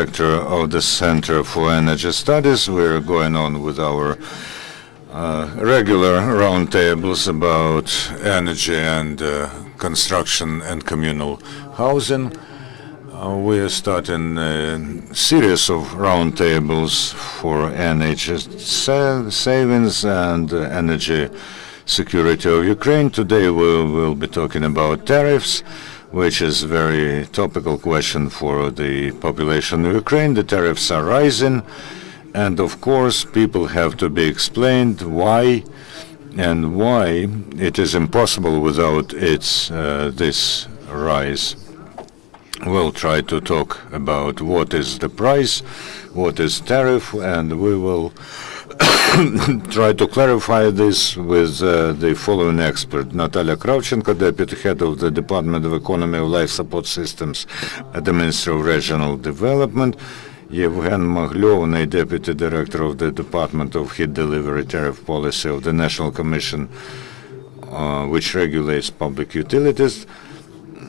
Director of the Center for Energy Studies. We're going on with our regular roundtables about energy and construction and communal housing. We are starting a series of roundtables for energy savings and energy security of Ukraine. Today we will be talking about tariffs, which is a very topical question for the population of Ukraine. The tariffs are rising, and of course people have to be explained why it is impossible without this rise. We'll try to talk about what is the price, what is tariff, and we will try to clarify this with the following expert: Nataliya Kravchenko, Deputy Head of the Department of Economy of Life Support Systems at the Ministry of Regional Development; Yevhen Magliovany, Deputy Director of the Department of Heat Delivery Tariff Policy of the National Commission, which regulates public utilities;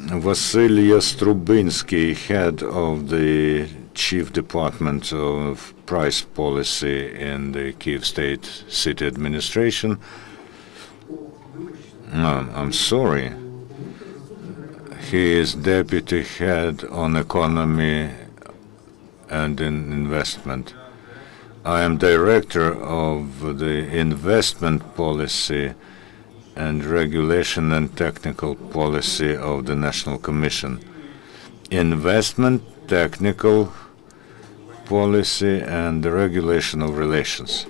Vasylyev, Head of the Chief Department of Price Policy in the Kyiv State City Administration. No, I'm sorry. He is Deputy Head on Economy and Investment. I am Director of the Investment Policy and Regulation and Technical Policy of the National Commission. Investment, technical policy, and the regulation of relations.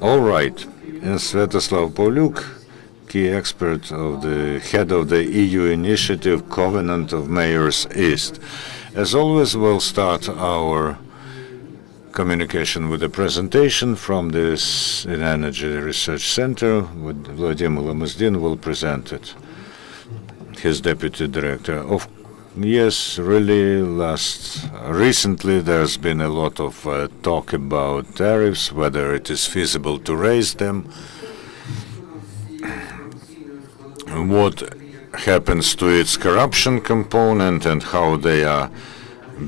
All right. Svyatoslav Pavliuk, key expert of the head of the EU initiative Covenant of Mayors East. As always, we'll start our communication with a presentation from this Energy Research Center. Vadim Glamazdin will present it, his deputy director. Yes, really, recently there's been a lot of talk about tariffs, whether it is feasible to raise them, what happens to its corruption component, and how they are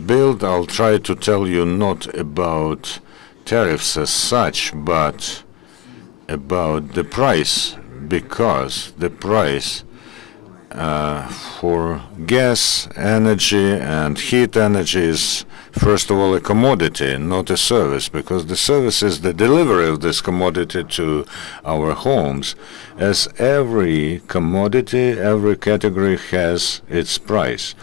built. I'll try to tell you not about tariffs as such, but about the price, because the price for gas, energy, and heat energy is, first of all, a commodity, not a service, because the service is the delivery of this commodity to our homes. As every commodity, every category has its price.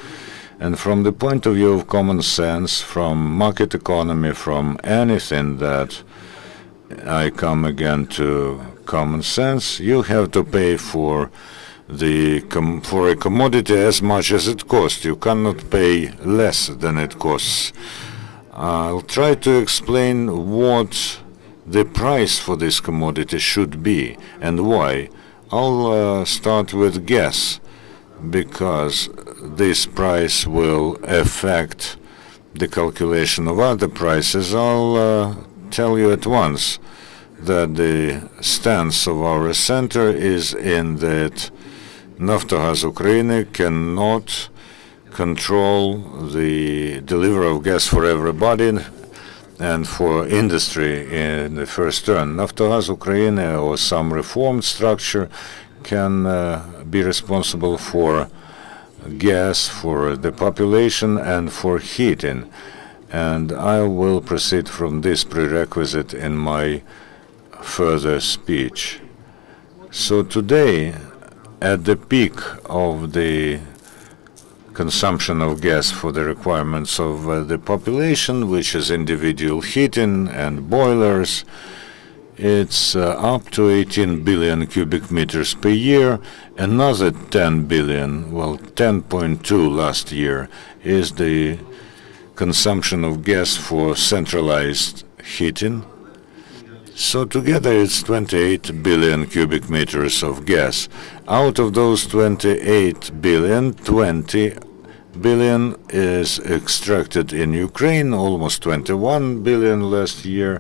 And from the point of view of common sense, from market economy, from anything that I come again to common sense, you have to pay for a commodity as much as it costs. You cannot pay less than it costs. I'll try to explain what the price for this commodity should be and why. I'll start with gas, because this price will affect the calculation of other prices. I'll tell you at once that the stance of our center is in that Ukraine cannot control the delivery of gas for everybody and for industry in the first turn. Ukraine or some reformed structure can be responsible for gas for the population and for heating. And I will proceed from this prerequisite in my further speech. So today, at the peak of the consumption of gas for the requirements of the population, which is individual heating and boilers, it's up to 18 billion cubic meters per year. Another 10 billion, well, 10.2 last year, is the consumption of gas for centralized heating. So together it's 28 billion cubic meters of gas. Out of those 28 billion, 20 billion is extracted in Ukraine, almost 21 billion last year.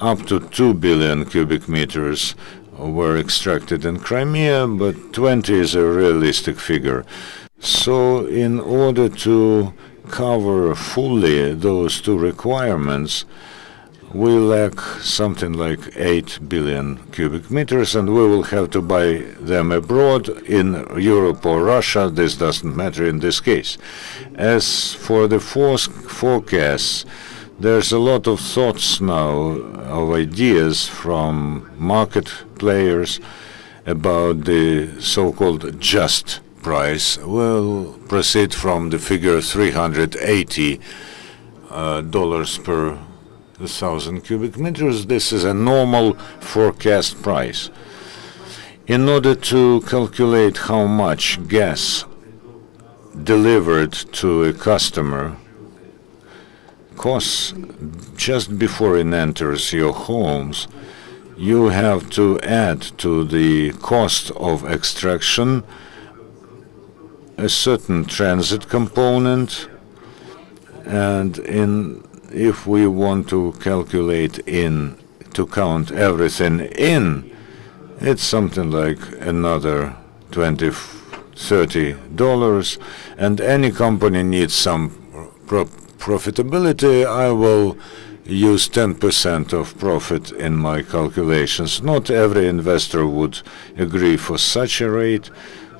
Up to 2 billion cubic meters were extracted in Crimea, but 20 is a realistic figure. So in order to cover fully those two requirements, we lack something like 8 billion cubic meters, and we will have to buy them abroad in Europe or Russia. This doesn't matter in this case. As for the forecasts, there's a lot of thoughts now, of ideas from market players about the so-called just price. We'll proceed from the figure $380 per 1,000 cubic meters. This is a normal forecast price. In order to calculate how much gas delivered to a customer costs just before it enters your homes, you have to add to the cost of extraction a certain transit component, and if we want to calculate to count everything in, it's something like another $20–30, and any company needs some profitability. I will use 10% of profit in my calculations. Not every investor would agree for such a rate,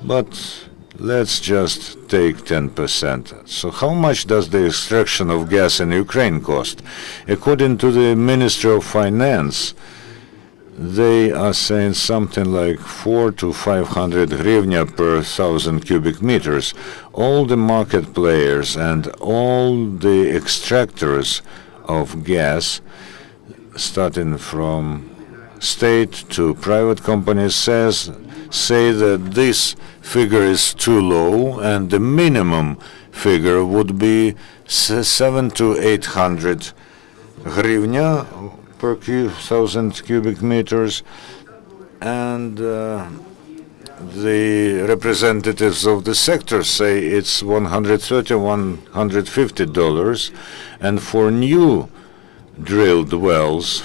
but let's just take 10%. So how much does the extraction of gas in Ukraine cost? According to the Ministry of Finance, they are saying something like 400 to 500 hryvnia per 1,000 cubic meters. All the market players and all the extractors of gas, starting from state to private companies, say that this figure is too low, and the minimum figure would be 700 to 800 hryvnia per 1,000 cubic meters, and the representatives of the sector say it's $130–150, and for newly drilled wells,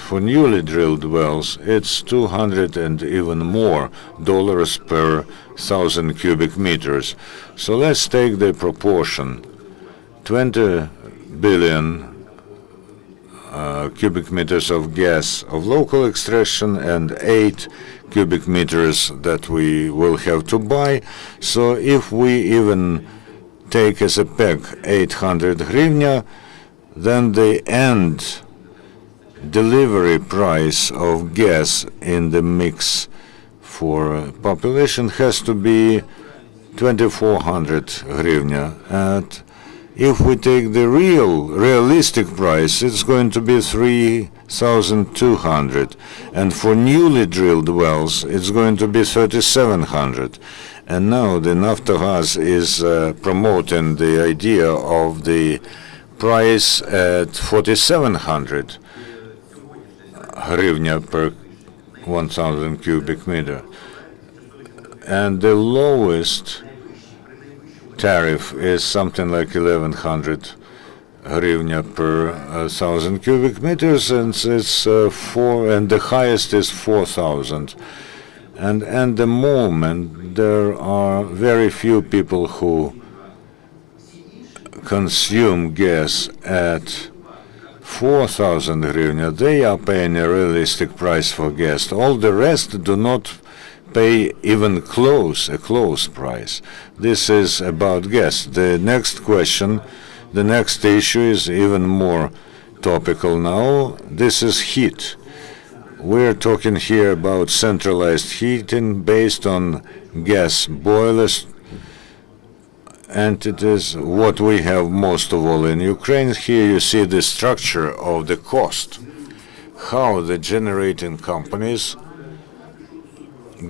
it's $200 and even more per 1,000 cubic meters. So let's take the proportion: 20 billion cubic meters of gas of local extraction and 8 cubic meters that we will have to buy. So if we even take as a peg 800 hryvnia, then the end delivery price of gas in the mix for population has to be 2,400 hryvnia. And if we take the realistic price, it's going to be 3,200. And for newly drilled wells, it's going to be 3,700. And now the Naftogaz is promoting the idea of the price at 4,700 hryvnia per 1,000 cubic meter. And the lowest tariff is something like 1,100 hryvnia per 1,000 cubic meters, and it's and the highest is 4,000. And at the moment, there are very few people who consume gas at 4,000 hryvnia. They are paying a realistic price for gas. All the rest do not pay even a close price. This is about gas. The next question, the next issue is even more topical now. This is heat. We're talking here about centralized heating based on gas boilers entities, what we have most of all in Ukraine. Here you see the structure of the cost, how the generating companies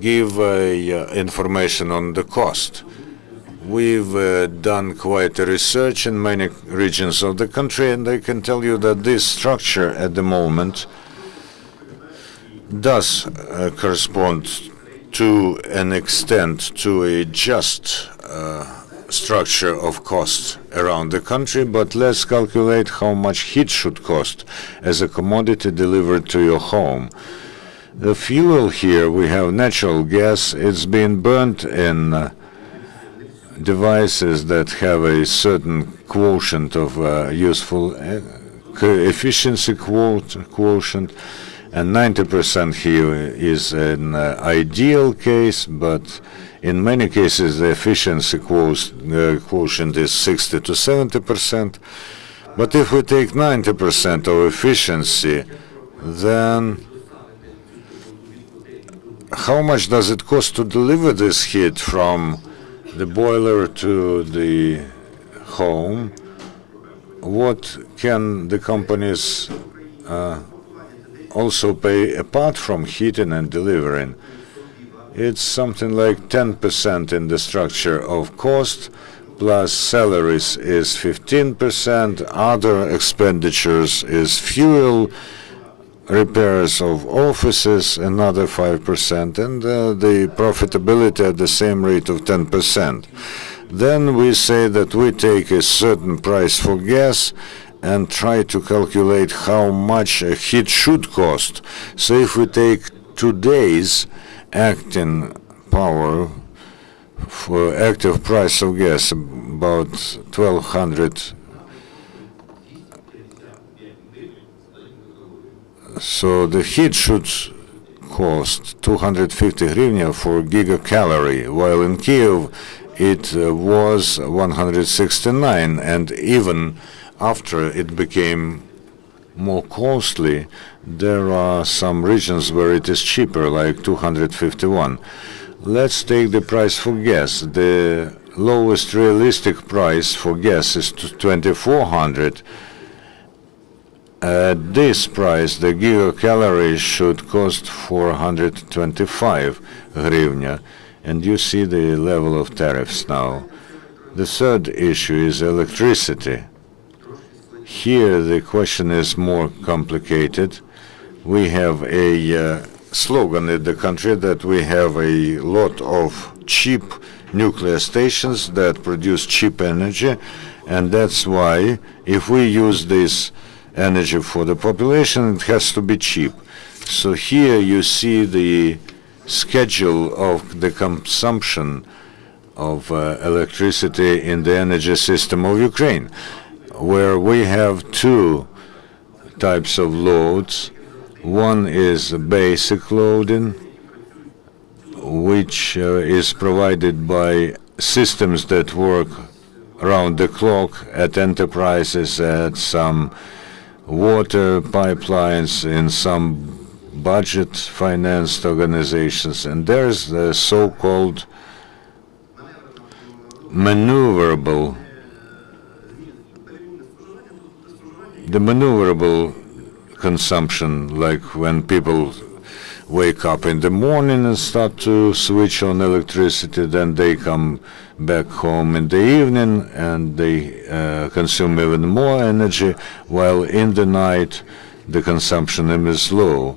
give information on the cost. We've done quite a research in many regions of the country, and I can tell you that this structure at the moment does correspond to an extent to a just structure of costs around the country, but let's calculate how much heat should cost as a commodity delivered to your home. The fuel here, we have natural gas. It's been burnt in devices that have a certain quotient of useful efficiency quotient, and 90% here is an ideal case, but in many cases the efficiency quotient is 60 to 70%. But if we take 90% of efficiency, then how much does it cost to deliver this heat from the boiler to the home? What can the companies also pay apart from heating and delivering? It's something like 10% in the structure of cost, plus salaries is 15%, other expenditures is fuel, repairs of offices, another 5%, and the profitability at the same rate of 10%. Then we say that we take a certain price for gas and try to calculate how much a heat should cost. So if we take today's acting power for active price of gas, about 1,200. So the heat should cost 250 hryvnia for gigacalorie, while in Kyiv it was 169, and even after it became more costly, there are some regions where it is cheaper, like 251. Let's take the price for gas. The lowest realistic price for gas is 2,400. At this price, the gigacalorie should cost 425 hryvnia, and you see the level of tariffs now. The third issue is electricity. Here the question is more complicated. We have a slogan in the country that we have a lot of cheap nuclear stations that produce cheap energy, and that's why if we use this energy for the population, it has to be cheap. So here you see the schedule of the consumption of electricity in the energy system of Ukraine, where we have two types of loads. One is basic loading, which is provided by systems that work around the clock at enterprises, at some water pipelines, in some budget-financed organizations, and there's the so-called maneuverable consumption, like when people wake up in the morning and start to switch on electricity, then they come back home in the evening and they consume even more energy, while in the night the consumption is low.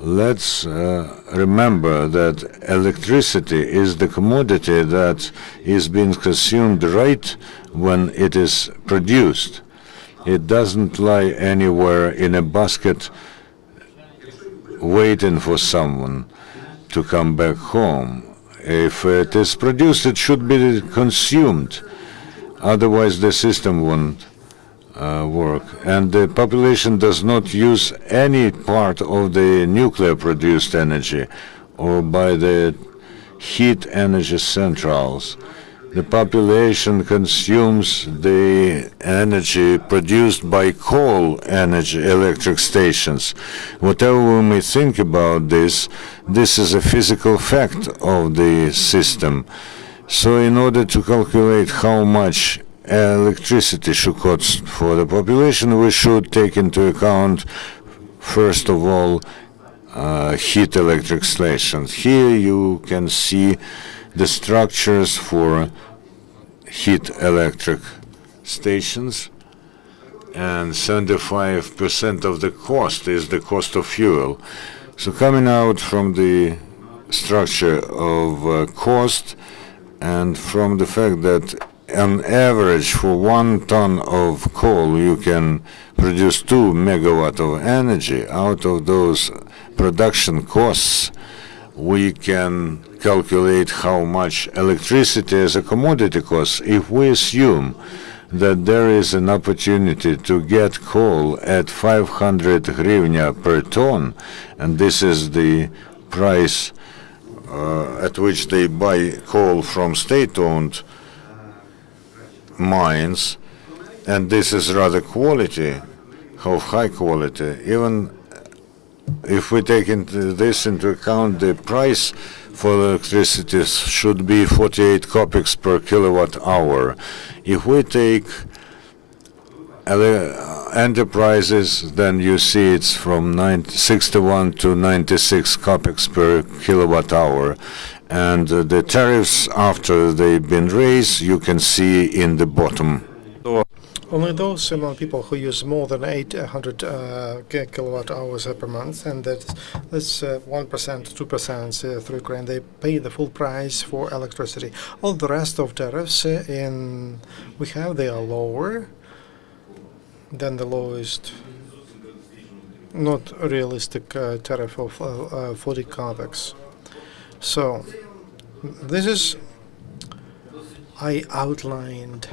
Let's remember that electricity is the commodity that is being consumed right when it is produced. It doesn't lie anywhere in a basket waiting for someone to come back home. If it is produced, it should be consumed. Otherwise, the system won't work. And the population does not use any part of the nuclear-produced energy or by the heat energy centrals. The population consumes the energy produced by coal energy electric stations. Whatever we may think about this, this is a physical fact of the system. So in order to calculate how much electricity should cost for the population, we should take into account, first of all, heat electric stations. Here you can see the structures for heat electric stations, and 75% of the cost is the cost of fuel. So coming out from the structure of cost and from the fact that on average for 1 ton of coal you can produce 2 megawatt of energy, out of those production costs we can calculate how much electricity as a commodity costs. If we assume that there is an opportunity to get coal at 500 hryvnia per ton, and this is the price at which they buy coal from state-owned mines, and this is rather quality, of high quality. Even if we take this into account, the price for electricity should be 48 kopecks per kilowatt hour. If we take enterprises, then you see it's from 61 to 96 kopecks per kilowatt hour. And the tariffs, after they've been raised, you can see in the bottom. Only those among people who use more than 800 kilowatt hours per month, and that's 1%, 2% through Ukraine, they pay the full price for electricity. All the rest of tariffs they are lower than the lowest, not realistic tariff of 40 kopecks. So this is, I outlined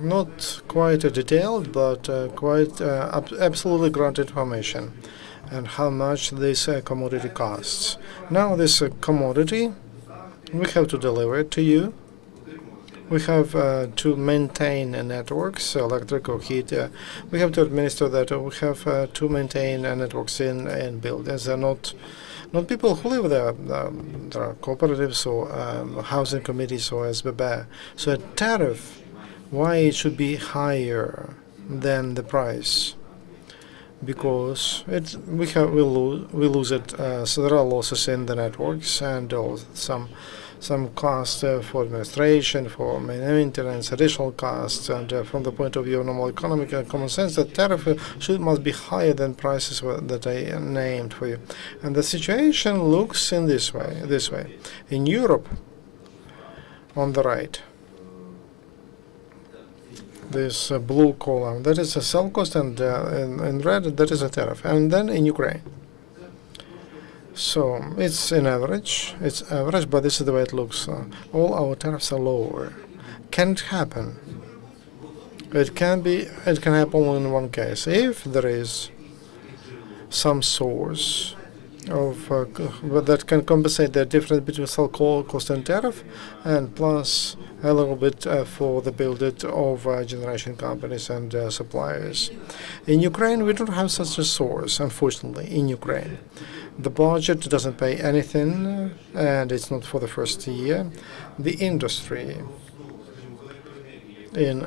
not quite a detailed, but quite absolutely ground information, and how much this commodity costs. Now this commodity, we have to deliver it to you. We have to maintain networks, electric or heat. We have to administer that. We have to maintain networks in buildings. They're not people who live there. There are cooperatives or housing committees or SBB. So a tariff, why it should be higher than the price? Because we lose it. So there are losses in the networks and some cost for administration, for maintenance, additional costs, and from the point of view of normal economic and common sense, the tariff must be higher than prices that I named for you. And the situation looks in this way. In Europe, on the right, this blue column, that is a sell cost, and in red, that is a tariff. And then in Ukraine. So it's average, but this is the way it looks. All our tariffs are lower. Can it happen? It can happen only in one case. If there is some source of that can compensate the difference between sell cost and tariff, and plus a little bit for the build-it of generation companies and suppliers. In Ukraine, we don't have such a source, unfortunately, in Ukraine. The budget doesn't pay anything, and it's not for the first year. The industry, in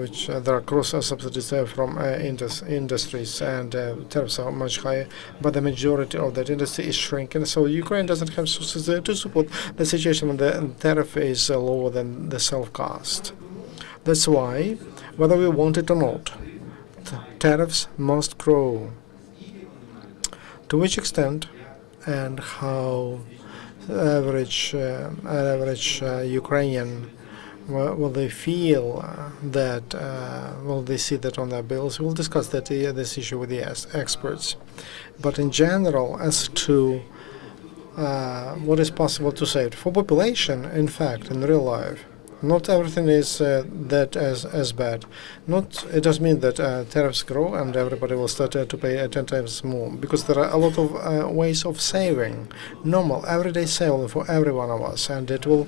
which there are cross-subsidies from industries, and tariffs are much higher, but the majority of that industry is shrinking. So Ukraine doesn't have sources to support the situation when the tariff is lower than the self-cost. That's why, whether we want it or not, tariffs must grow. To which extent and how average Ukrainian will they feel that? Will they see that on their bills? We'll discuss this issue with the experts. But in general, as to what is possible to save for population, in fact, in real life, not everything is that as bad. It does mean that tariffs grow and everybody will start to pay 10 times more, because there are a lot of ways of saving, normal everyday saving for every one of us, and it will.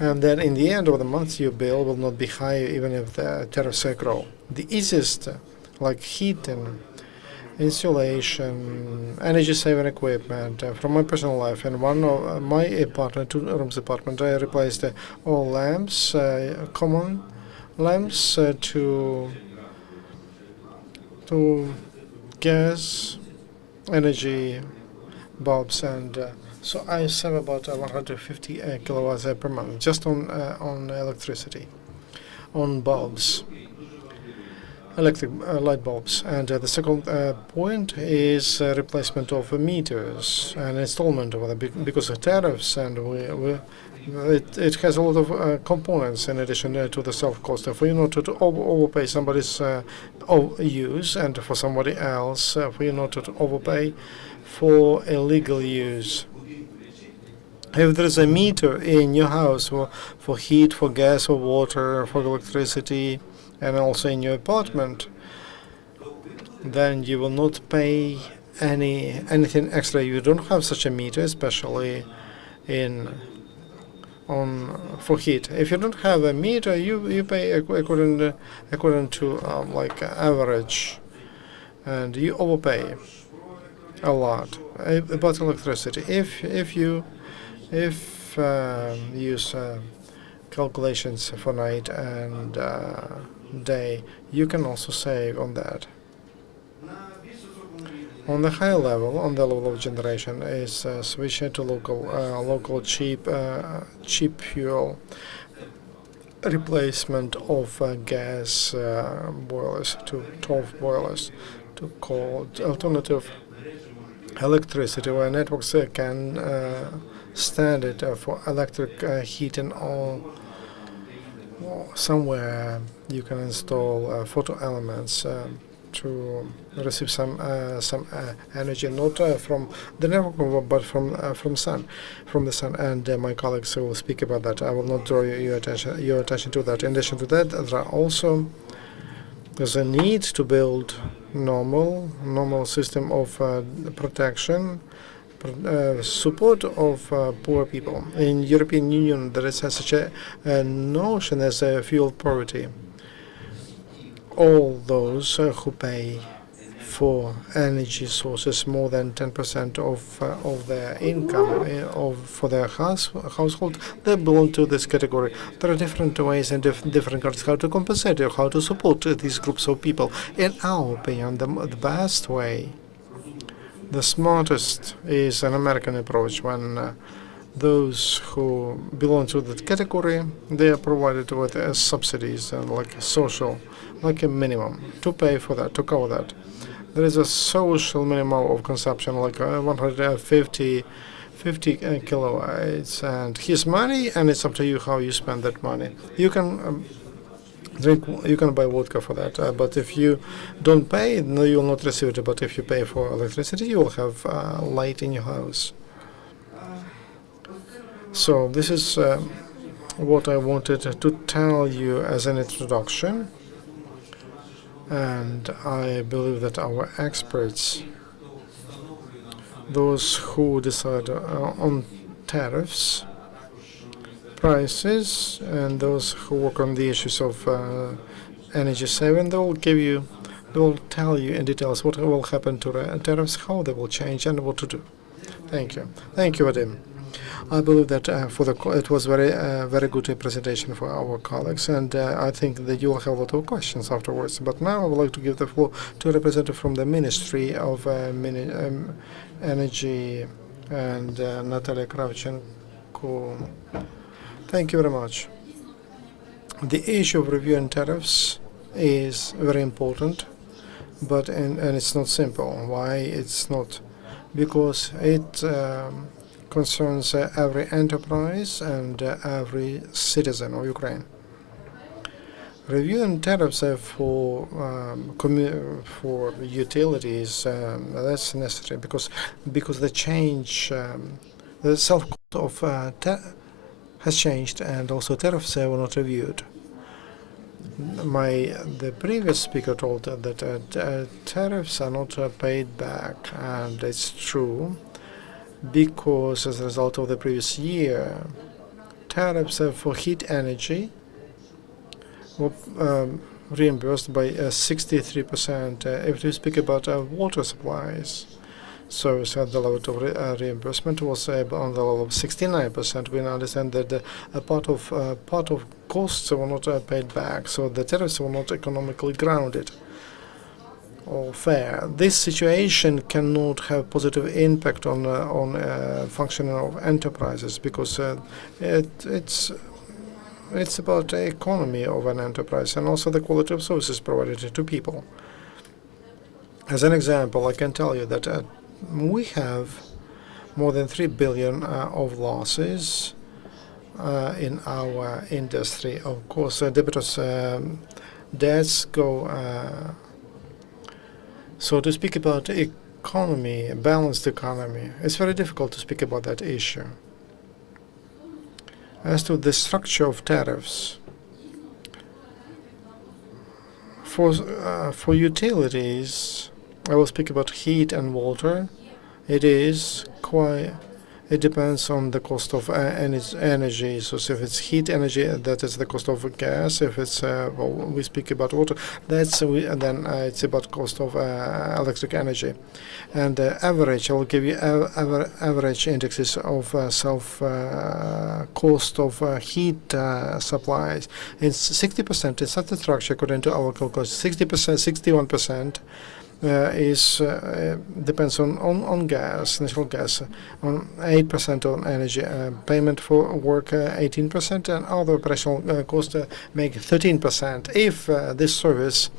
And then in the end of the month, your bill will not be high even if the tariffs grow. The easiest, like heating, insulation, energy-saving equipment, from my personal life. In one of my apartment, 2 rooms apartment, I replaced all lamps, common lamps, to gas, energy bulbs, and so I save about 150 kilowatts per month just on electricity, on bulbs. Electric light bulbs. And the second point is replacement of meters and installment of them, because of tariffs, and it has a lot of components in addition to the self-cost. For you not to overpay somebody's use, and for somebody else, for you not to overpay for illegal use. If there is a meter in your house for heat, for gas, for water, for electricity, and also in your apartment, then you will not pay anything extra. You don't have such a meter, especially for heat. If you don't have a meter, you pay according to like average, and you overpay a lot about electricity. If you use calculations for night and day, you can also save on that. On the high level, on the level of generation, is switching to local cheap fuel, replacement of gas boilers to torf boilers, to cold alternative electricity, where networks can stand it for electric heating, or somewhere you can install photo elements to receive some energy, not from the network, but from the sun. And my colleagues will speak about that. I will not draw your attention to that. In addition to that, there's a need to build normal system of protection, support of poor people. In European Union, there is such a notion as fuel poverty. All those who pay for energy sources more than 10% of their income for their household, they belong to this category. There are different ways and different countries how to compensate or how to support these groups of people. In our opinion, the best way, the smartest, is an American approach, when those who belong to that category, they are provided with subsidies and like a minimum to pay for that, to cover that. There is a social minimum of consumption, like 150 kilowatts, and his money, and it's up to you how you spend that money. You can you can buy vodka for that, but if you don't pay, no, you will not receive it. But if you pay for electricity, you will have light in your house. So this is what I wanted to tell you as an introduction, and I believe that our experts, those who decide on tariffs, prices, and those who work on the issues of energy saving, they will tell you in details what will happen to the tariffs, how they will change, and what to do. Thank you. Thank you, Vadim. I believe that it was very good presentation for our colleagues, and I think that you will have a lot of questions afterwards. But now I would like to give the floor to a representative from the Ministry of Energy, and Nataliya Kravchenko. Thank you very much. The issue of reviewing tariffs is very important, but and it's not simple. Why it's not? Because it concerns every enterprise and every citizen of Ukraine. Reviewing tariffs for utilities, that's necessary because the change, the self-cost of has changed, and also tariffs were not reviewed. The previous speaker told that tariffs are not paid back, and it's true, because as a result of the previous year, tariffs for heat energy were reimbursed by 63%. If we speak about water supplies, so the level of reimbursement was on the level of 69%. We understand that a part of costs were not paid back, so the tariffs were not economically grounded or fair. This situation cannot have positive impact on functioning of enterprises, because it's about the economy of an enterprise and also the quality of services provided to people. As an example, I can tell you that we have more than 3 billion of losses in our industry. Of course, debtors' debts go. So to speak about economy, a balanced economy, it's very difficult to speak about that issue. As to the structure of tariffs, for utilities, I will speak about heat and water. It depends on the cost of energy. So if it's heat energy, that is the cost of gas. If it's we speak about water, then it's about cost of electric energy. And average, I will give you average indexes of cost of heat supplies. It's 60%. It's not the structure according to our calculation. 60%, 61%. Depends on gas, natural gas, on 8% on energy, payment for work 18%, and other operational costs make 13%. If this service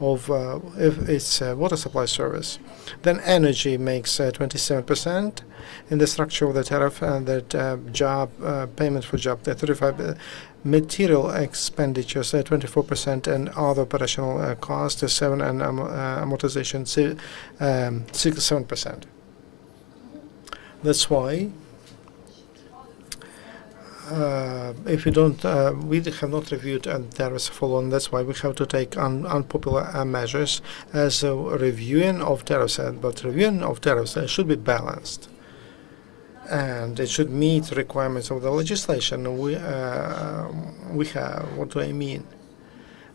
if it's water supply service, then energy makes 27% in the structure of the tariff, and that job payment for job 35%. Material expenditures 24%, and other operational costs 7%, and amortization 7%. That's why if we don't, we have not reviewed tariffs for long. That's why we have to take unpopular measures as a reviewing of tariffs. But reviewing of tariffs should be balanced, and it should meet the requirements of the legislation we have. What do I mean?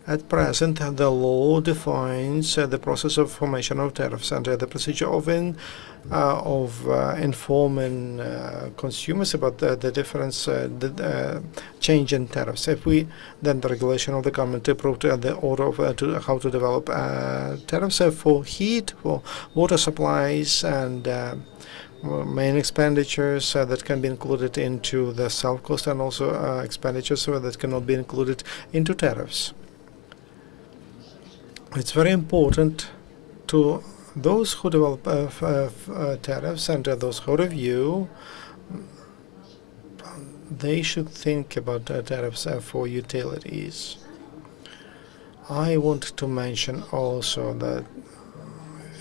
At present, the law defines the process of formation of tariffs and the procedure of informing consumers about the difference, change in tariffs. Then the regulation of the government approved the order of how to develop tariffs for heat, for water supplies, and main expenditures that can be included into the self-cost, and also expenditures that cannot be included into tariffs. It's very important to those who develop tariffs and those who review. They should think about tariffs for utilities. I want to mention also that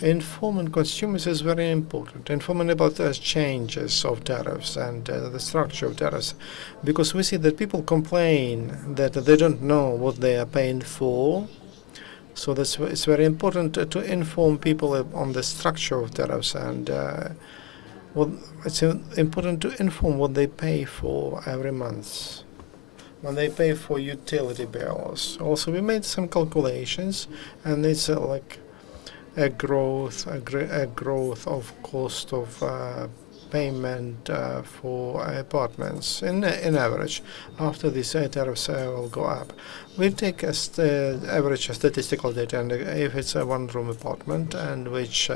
informing consumers is very important. Informing about the changes of tariffs and the structure of tariffs, because we see that people complain that they don't know what they are paying for. So it's very important to inform people on the structure of tariffs, and it's important to inform what they pay for every month when they pay for utility bills. Also, we made some calculations, and it's like a growth of cost of payment for apartments in average. After these tariffs will go up, we take average statistical data, and if it's a one-room apartment and which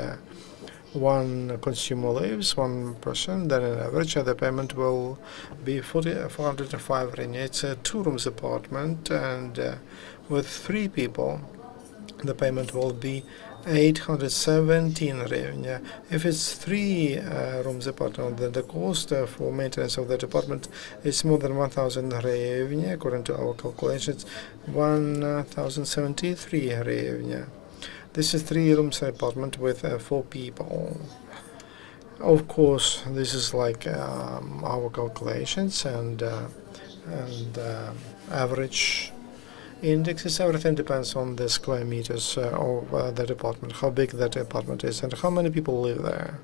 one consumer lives, one person, then on average the payment will be 405 hryvnia. It's a two-rooms apartment, and with 3 people, the payment will be 817 hryvnia. If it's 3 rooms apartment, then the cost for maintenance of that apartment is more than 1,000 hryvnia. According to our calculations, 1,073 hryvnia. This is 3 rooms apartment with 4 people. Of course, this is like our calculations, and average indexes. Everything depends on the square meters of that apartment, how big that apartment is, and how many people live there.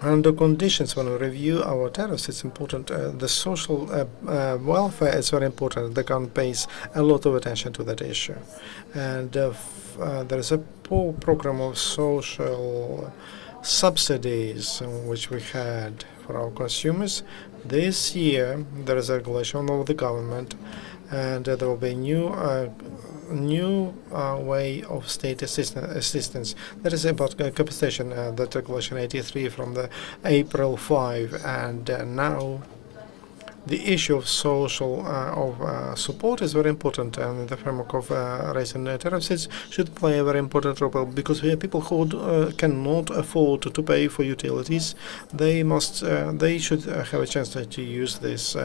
Under conditions, when we review our tariffs, it's important. The social welfare is very important. The government pays a lot of attention to that issue, and there is a program of social subsidies which we had for our consumers. This year, there is a regulation of the government, and there will be a new way of state assistance. That is about compensation. That regulation 83 from the April 5, and now the issue of social support is very important, and in the framework of raising tariffs, it should play a very important role, because we have people who cannot afford to pay for utilities. They should have a chance to use this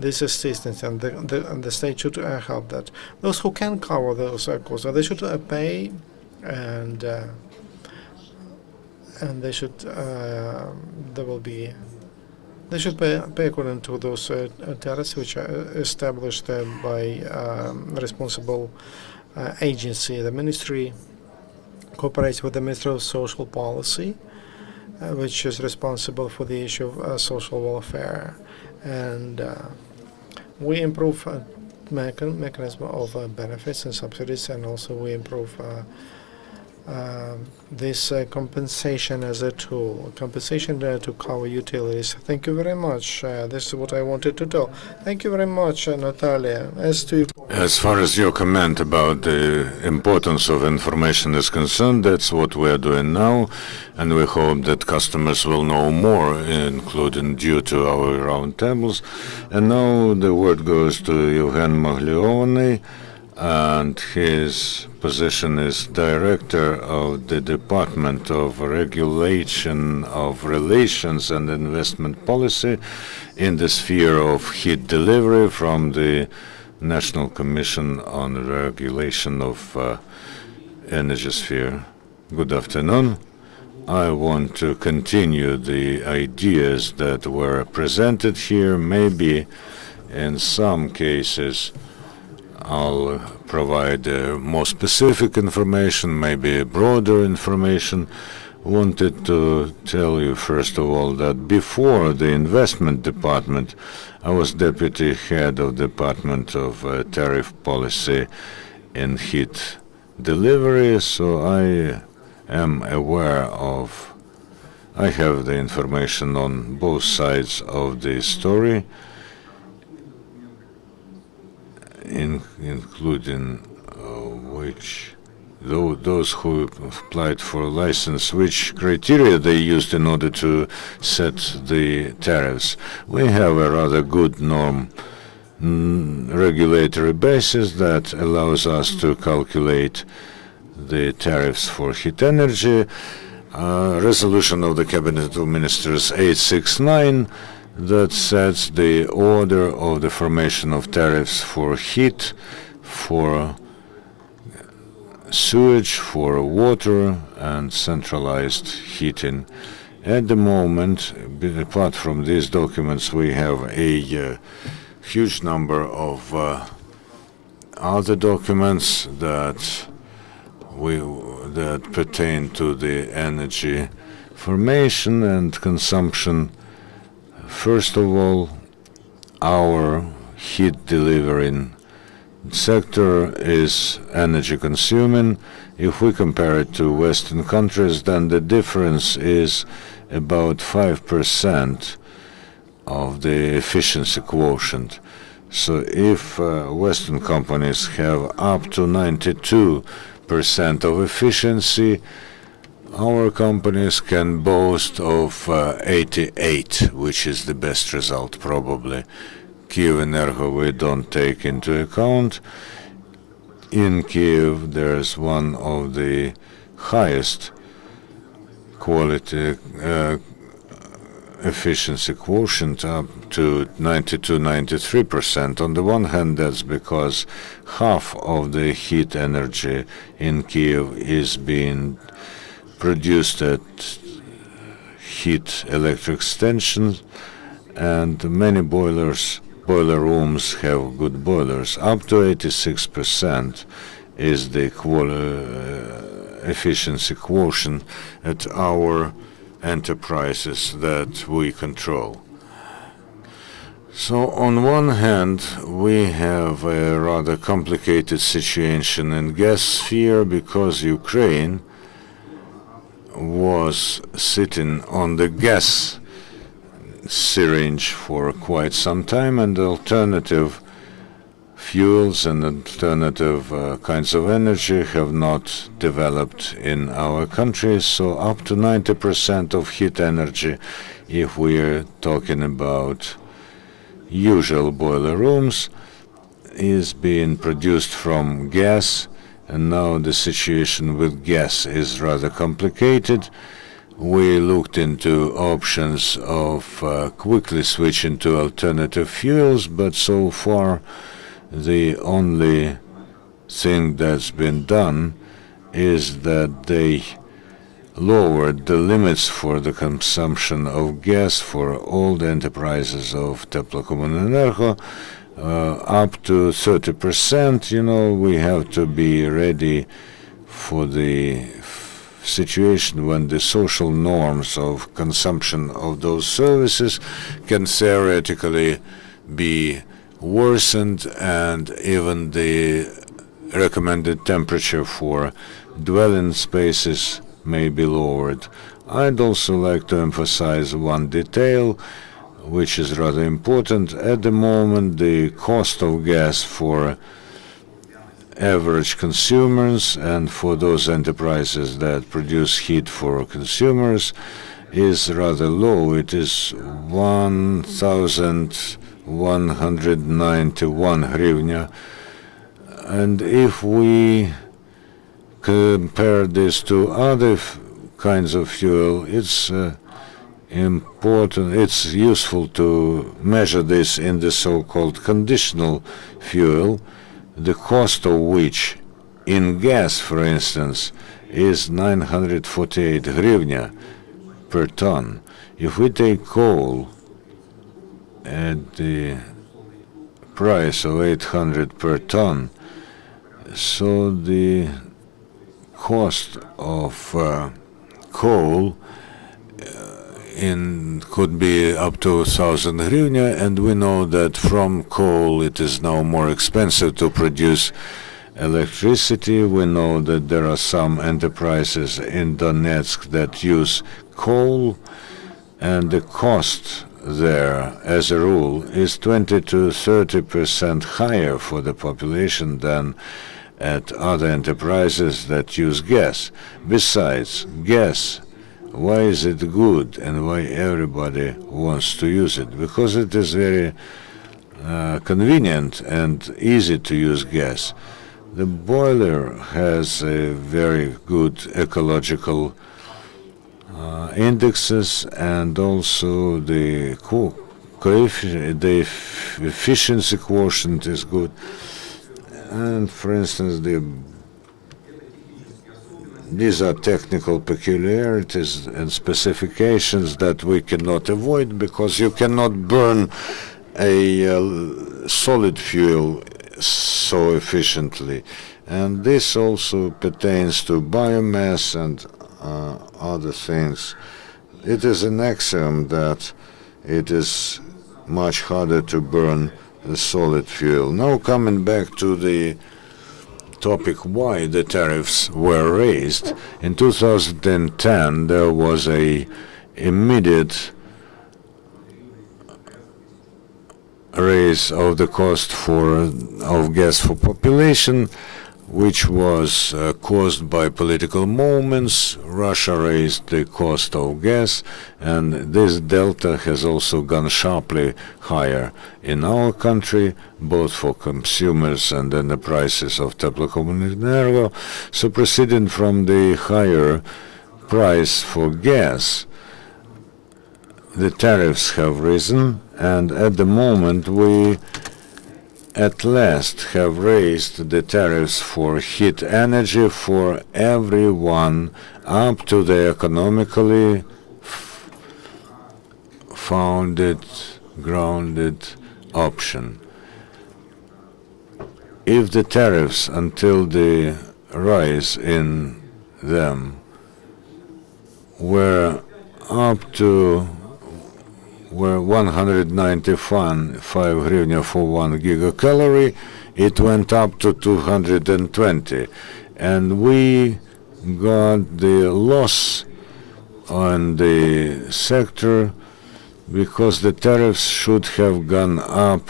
assistance, and the state should help that. Those who can cover those costs, they should pay, and they should they should pay according to those tariffs which are established by responsible agency. The ministry cooperates with the Ministry of Social Policy, which is responsible for the issue of social welfare, and we improve mechanism of benefits and subsidies, and also we improve this compensation as a tool, compensation to cover utilities. Thank you very much. This is what I wanted to tell. Thank you very much, Natalia. As far as your comment about the importance of information is concerned, that's what we are doing now, and we hope that customers will know more, including due to our roundtables. And now the word goes to Yevhen Magliovany, and his position is Director of the Department of Regulation of Relations and Investment Policy in the sphere of heat delivery from the National Commission on the Regulation of Energy Sphere. Good afternoon. I want to continue the ideas that were presented here. Maybe in some cases I'll provide more specific information, maybe broader information. Wanted to tell you, first of all, that before the investment department, I was deputy head of Department of Tariff Policy in heat delivery, so I am aware of, I have the information on both sides of the story, including those who applied for a license, which criteria they used in order to set the tariffs. We have a rather good regulatory basis that allows us to calculate the tariffs for heat energy. Resolution of the Cabinet of Ministers 869 that sets the order of the formation of tariffs for heat, for sewage, for water, and centralized heating. At the moment, apart from these documents, we have a huge number of other documents that pertain to the energy formation and consumption. First of all, our heat delivering sector is energy consuming. If we compare it to Western countries, then the difference is about 5% of the efficiency quotient. So if Western companies have up to 92% of efficiency, our companies can boast of 88, which is the best result probably. Kyiv we don't take into account. In Kyiv, there's one of the highest quality efficiency quotient, up to 92-93%. On the one hand, that's because half of the heat energy in Kyiv is being produced at heat electric stations, and many boiler rooms have good boilers. Up to 86% is the efficiency quotient at our enterprises that we control. So on one hand, we have a rather complicated situation in gas sphere because Ukraine was sitting on the gas syringe for quite some time, and alternative fuels and alternative kinds of energy have not developed in our country. So up to 90% of heat energy, if we are talking about usual boiler rooms is being produced from gas, and now the situation with gas is rather complicated. We looked into options of quickly switching to alternative fuels, but so far the only thing that's been done is that they lowered the limits for the consumption of gas for all the enterprises of Teplocommunenерgo up to 30%. You know, we have to be ready for the situation when the social norms of consumption of those services can theoretically be worsened, and even the recommended temperature for dwelling spaces may be lowered. I'd also like to emphasize one detail which is rather important. At the moment, the cost of gas for average consumers and for those enterprises that produce heat for consumers is rather low. It is 1,191 hryvnia. And if we compare this to other kinds of fuel, it's important, it's useful to measure this in the so-called conditional fuel, the cost of which in gas, for instance, is 948 hryvnia per ton. If we take coal at the price of 800 per ton, so the cost of coal could be up to 1,000 hryvnia, and we know that from coal it is now more expensive to produce electricity. We know that there are some enterprises in Donetsk that use coal, and the cost there, as a rule, is 20 to 30% higher for the population than at other enterprises that use gas. Besides, gas, why is it good and why everybody wants to use it? Because it is very convenient and easy to use gas. The boiler has a very good ecological indexes, and also the efficiency quotient is good. And for instance, these are technical peculiarities and specifications that we cannot avoid, because you cannot burn a solid fuel so efficiently. And this also pertains to biomass and other things. It is an axiom that it is much harder to burn a solid fuel. Now, coming back to the topic why the tariffs were raised, in 2010 there was a immediate raise of the cost of gas for population, which was caused by political movements. Russia raised the cost of gas, and this delta has also gone sharply higher in our country, both for consumers and then the prices of Teplocommunenерgo. So proceeding from the higher price for gas, the tariffs have risen, and at the moment we at last have raised the tariffs for heat energy for everyone up to the economically grounded option. If the tariffs until the rise in them were up to 195 hryvnia for 1 gigacalorie, it went up to 220, and we got the loss on the sector because the tariffs should have gone up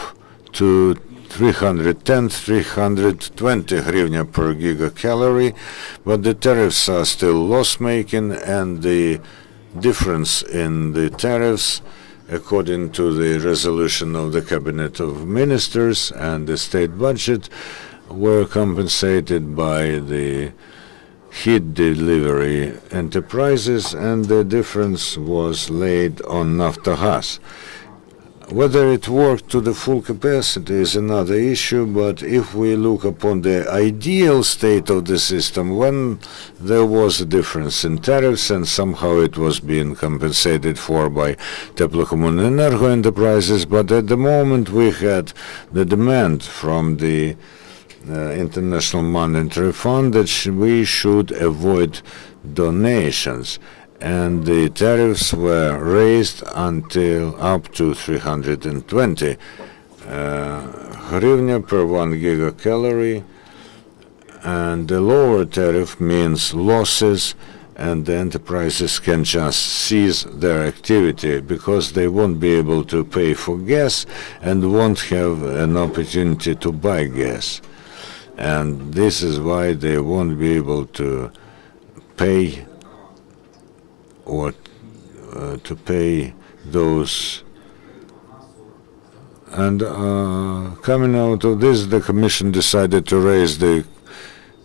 to 310, 320 hryvnia per gigacalorie, but the tariffs are still loss-making, and the difference in the tariffs according to the resolution of the Cabinet of Ministers, and the state budget were compensated by the heat delivery enterprises, and the difference was laid on Naftogaz. Whether it worked to the full capacity is another issue, but if we look upon the ideal state of the system, when there was a difference in tariffs and somehow it was being compensated for by Teplokомуненерго enterprises, but at the moment we had the demand from the International Monetary Fund that we should avoid donations, and the tariffs were raised until up to 320 hryvnia per 1 gigacalorie, and the lower tariff means losses, and the enterprises can just cease their activity because they won't be able to pay for gas and won't have an opportunity to buy gas. And this is why they won't be able to pay or to pay those. And coming out of this, the Commission decided to raise the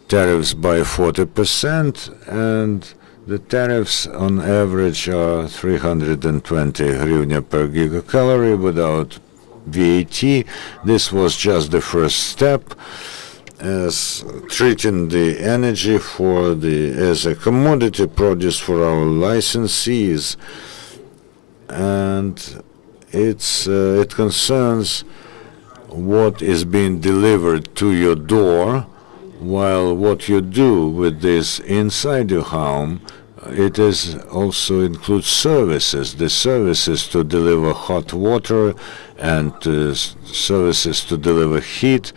tariffs by 40%, and the tariffs on average are 320 hryvnia per gigacalorie without VAT. This was just the first step, as treating the energy as a commodity produce for our licensees, and it concerns what is being delivered to your door, while what you do with this inside your home, it is also includes services, the services to deliver hot water and services to deliver heat.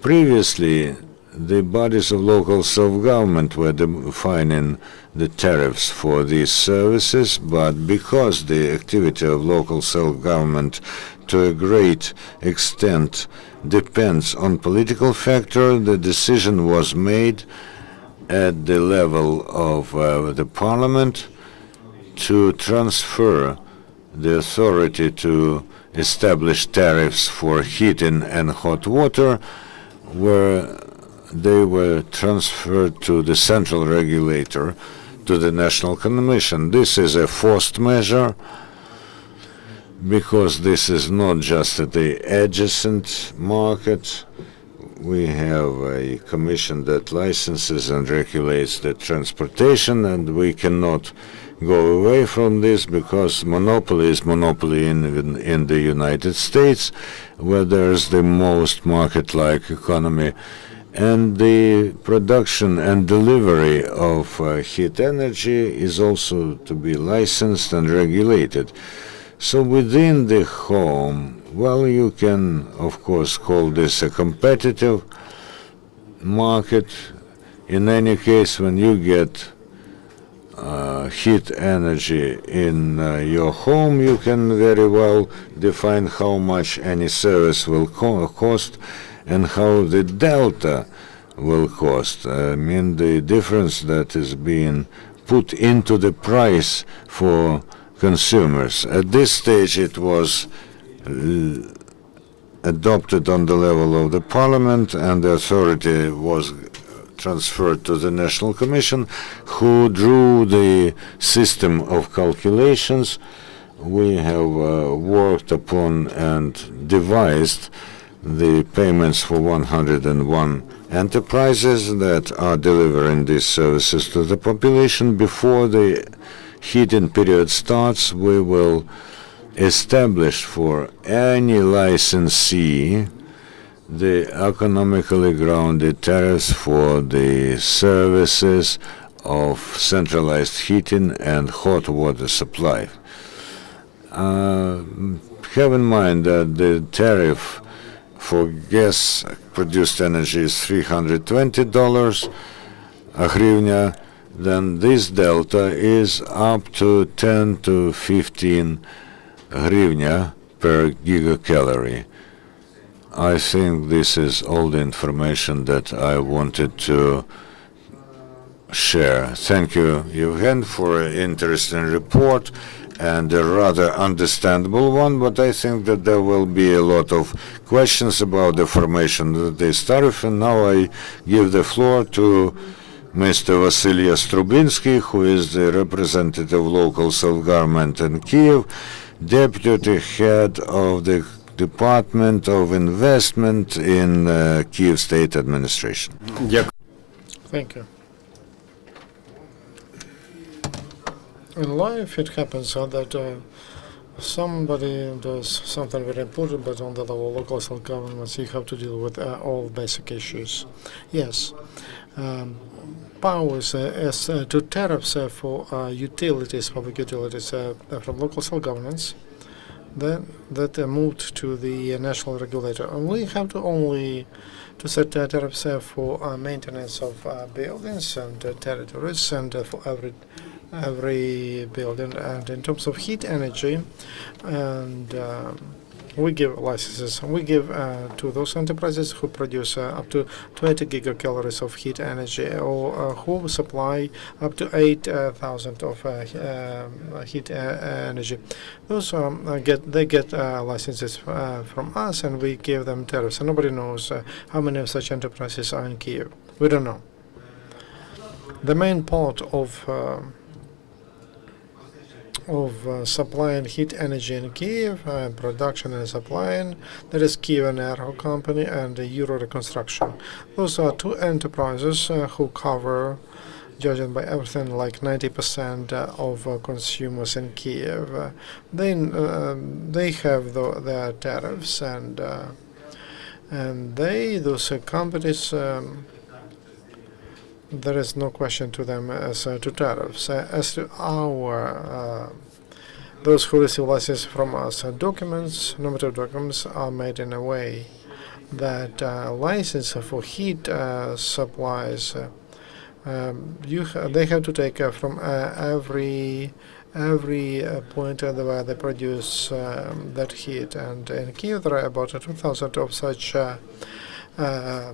Previously, the bodies of local self-government were defining the tariffs for these services, but because the activity of local self-government to a great extent depends on political factor, the decision was made at the level of the parliament to transfer the authority to establish tariffs for heating and hot water, where they were transferred to the central regulator, to the National Commission. This is a forced measure, because this is not just the adjacent market. We have a commission that licenses and regulates the transportation, and we cannot go away from this because monopoly is monopoly in the United States, where there's the most market-like economy, and the production and delivery of heat energy is also to be licensed and regulated. So within the home, well, you can, of course, call this a competitive market. In any case, when you get heat energy in your home, you can very well define how much any service will cost and how the delta will cost. I mean, the difference that is being put into the price for consumers. At this stage, it was adopted on the level of the parliament, and the authority was transferred to the National Commission, who drew the system of calculations. We have worked upon and devised the payments for 101 enterprises that are delivering these services to the population. Before the heating period starts, we will establish for any licensee the economically grounded tariffs for the services of centralized heating and hot water supply. Have in mind that the tariff for gas-produced energy is $320 a hryvnia, then this delta is up to 10 to 15 hryvnia per gigacalorie. I think this is all the information that I wanted to share. Thank you, Yevhen, for an interesting report, and a rather understandable one, but I think that there will be a lot of questions about the formation of this tariff. And now I give the floor to Mr. Vasylyev, who is the representative of local self-government in Kyiv, deputy head of the Department of Investment in Kyiv State Administration. Thank you. In life, it happens that somebody does something very important, but on the level of local self-governments, you have to deal with all basic issues. Yes, powers as to tariffs for utilities, public utilities from local self-governments, that moved to the national regulator. And we have to only to set tariffs for maintenance of buildings and territories and for every building. And in terms of heat energy, and we give licenses. We give to those enterprises who produce up to 20 gigacalories of heat energy, or who supply up to 8,000 of heat energy. Those get licenses from us, and we give them tariffs. And nobody knows how many of such enterprises are in Kyiv. We don't know. The main part of supplying heat energy in Kyiv, production and supplying, that is Kyivenergo company and Euro Reconstruction. Those are two enterprises who cover, judging by everything, like 90% of consumers in Kyiv. They have their tariffs, and those companies. There is no question to them as to tariffs. As to our those who receive license from us, normative documents are made in a way that license for heat supplies they have to take from every point where they produce that heat. And in Kyiv there are about 2,000 of such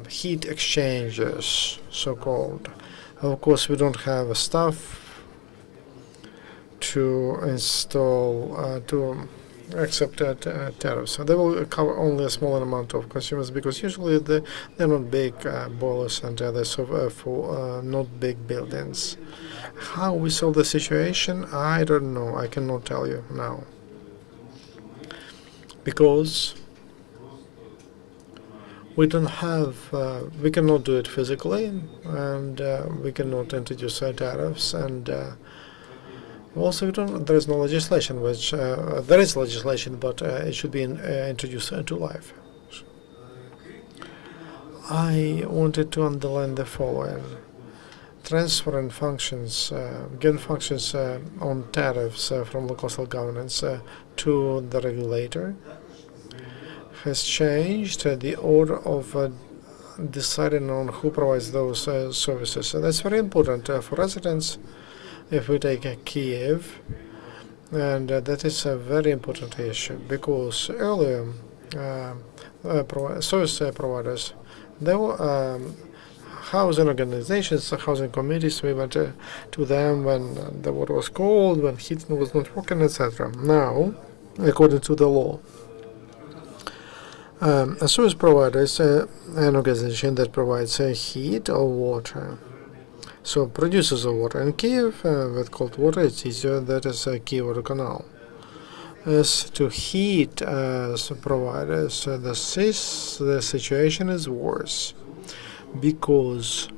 heat exchangers, so-called. Of course, we don't have staff to install to accept tariffs. So they will cover only a small amount of consumers, because usually they're not big boilers, and they serve for not big buildings. How we solve the situation, I don't know. I cannot tell you now, because we don't have, we cannot do it physically, and we cannot introduce tariffs, and also there is no legislation, which there is legislation, but it should be introduced to life. I wanted to underline the following: transferring functions, given functions on tariffs from local governments to the regulator has changed the order of deciding on who provides those services. So that's very important for residents. If we take Kyiv, and that is a very important issue, because earlier service providers, they were housing organizations, housing committees. We went to them when the water was cold, when heat was not working, etc. Now, according to the law, a service provider is an organization that provides heat or water. So producers of water in Kyiv, with cold water, it's easier. That is a Kyiv Water Canal. As to heat providers, the situation is worse, because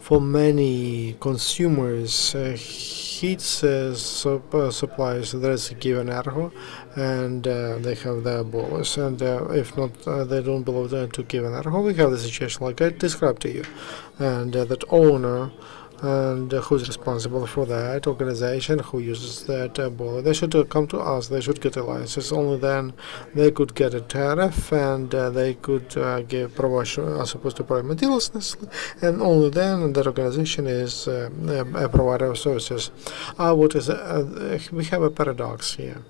for many consumers, heat supplies, there is Kyivenergo, and they have their boilers, and if not, they don't belong to Kyivenergo. We have the situation like I described to you, and that owner and who's responsible for that organization who uses that boiler, they should come to us. They should get a license. Only then they could get a tariff, and they could are supposed to provide materials, and only then that organization is a provider of services. We have a paradox here,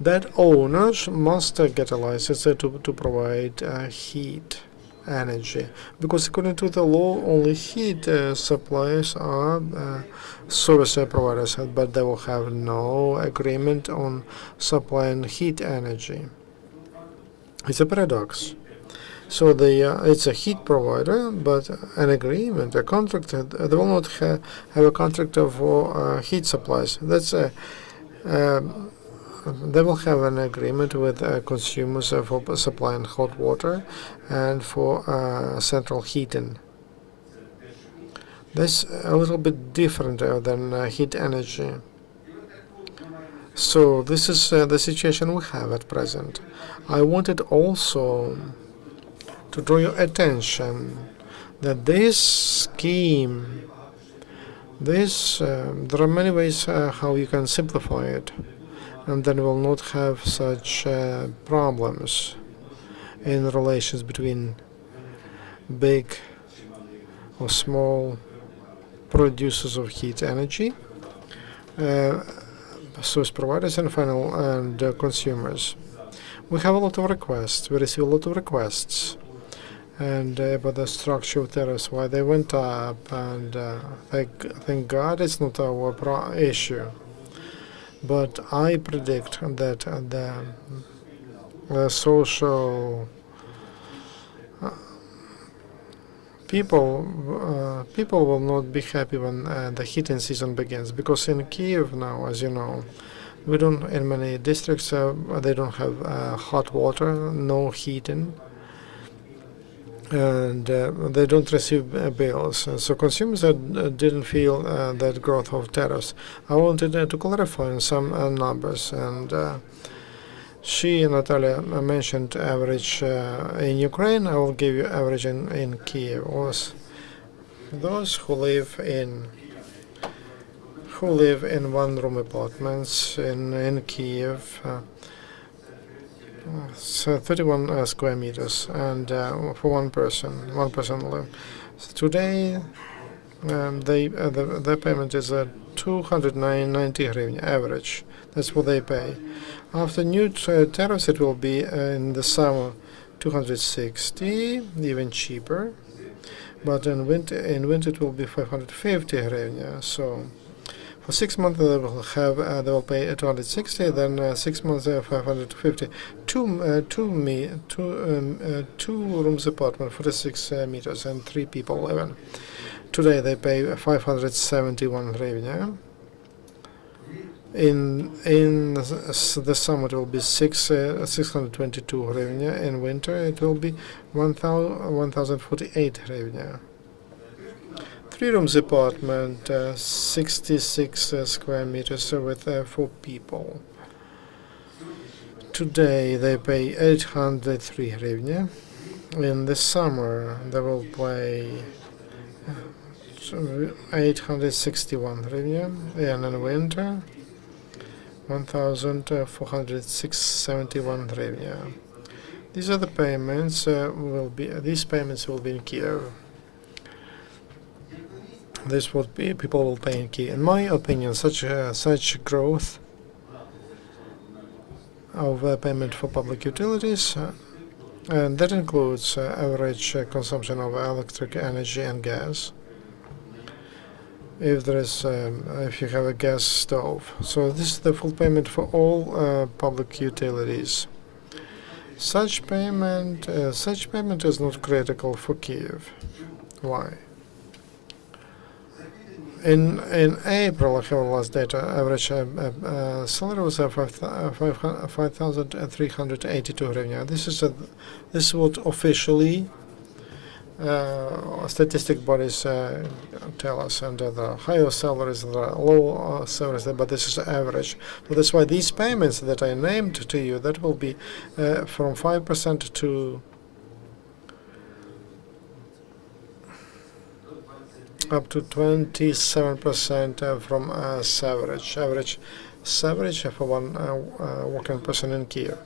that owners must get a license to provide heat energy, because according to the law, only heat suppliers are service providers, but they will have no agreement on supplying heat energy. It's a paradox. So it's a heat provider, but an agreement, a contract. They will not have a contract for heat supplies. That's they will have an agreement with consumers for supplying hot water and for central heating. That's a little bit different than heat energy. So this is the situation we have at present. I wanted also to draw your attention that this scheme, there are many ways how you can simplify it, and then will not have such problems in relations between big or small producers of heat energy, source providers, and consumers. We have a lot of requests. We receive a lot of requests, and about the structure of tariffs, why they went up, and thank God it's not our issue. But I predict that the social people will not be happy when the heating season begins, because in Kyiv now, as you know, we don't, in many districts, they don't have hot water, no heating, and they don't receive bills. So consumers didn't feel that growth of tariffs. I wanted to clarify some numbers, and Nataliya, mentioned average in Ukraine. I will give you average in Kyiv. Those who live in one-room apartments in Kyiv, so 31 square meters, and for one person live. So today, the payment is 290 hryvnia average. That's what they pay. After new tariffs, it will be in the summer 260, even cheaper. But in winter it will be 550 hryvnia. So for 6 months they will pay 260. Then 6 months 550. Two rooms apartment, 46 meters, and 3 people live in. Today they pay 571 hryvnia. In the summer it will be 622 hryvnia. In winter it will be 1048 hryvnia. 3 rooms apartment, 66 square meters with 4 people. Today they pay 803 hryvnia. In the summer they will pay 861 hryvnia, and in winter 1,471 hryvnia. These are the payments. These payments will be in Kyiv. This what people will pay in Kyiv. In my opinion, such growth of payment for public utilities, and that includes average consumption of electric energy and gas. If you have a gas stove, so this is the full payment for all public utilities. Such payment is not critical for Kyiv. Why? In April, I have last data. Average salary was 5,382 hryvnia. This is what officially statistic bodies tell us, and there are higher salaries, there are low salaries, but this is average. So that's why these payments that I named to you, that will be from 5% to up to 27% from average for one working person in Kyiv.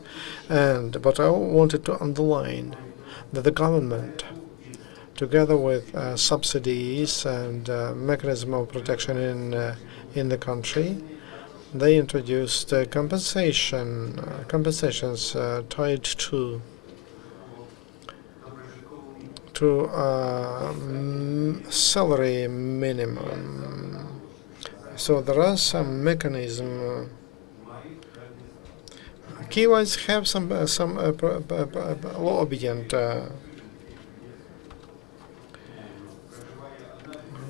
But I wanted to underline that the government, together with subsidies and mechanism of protection in the country, they introduced compensations tied to to salary minimum. So there are some mechanism. Kyivites have some law obedient.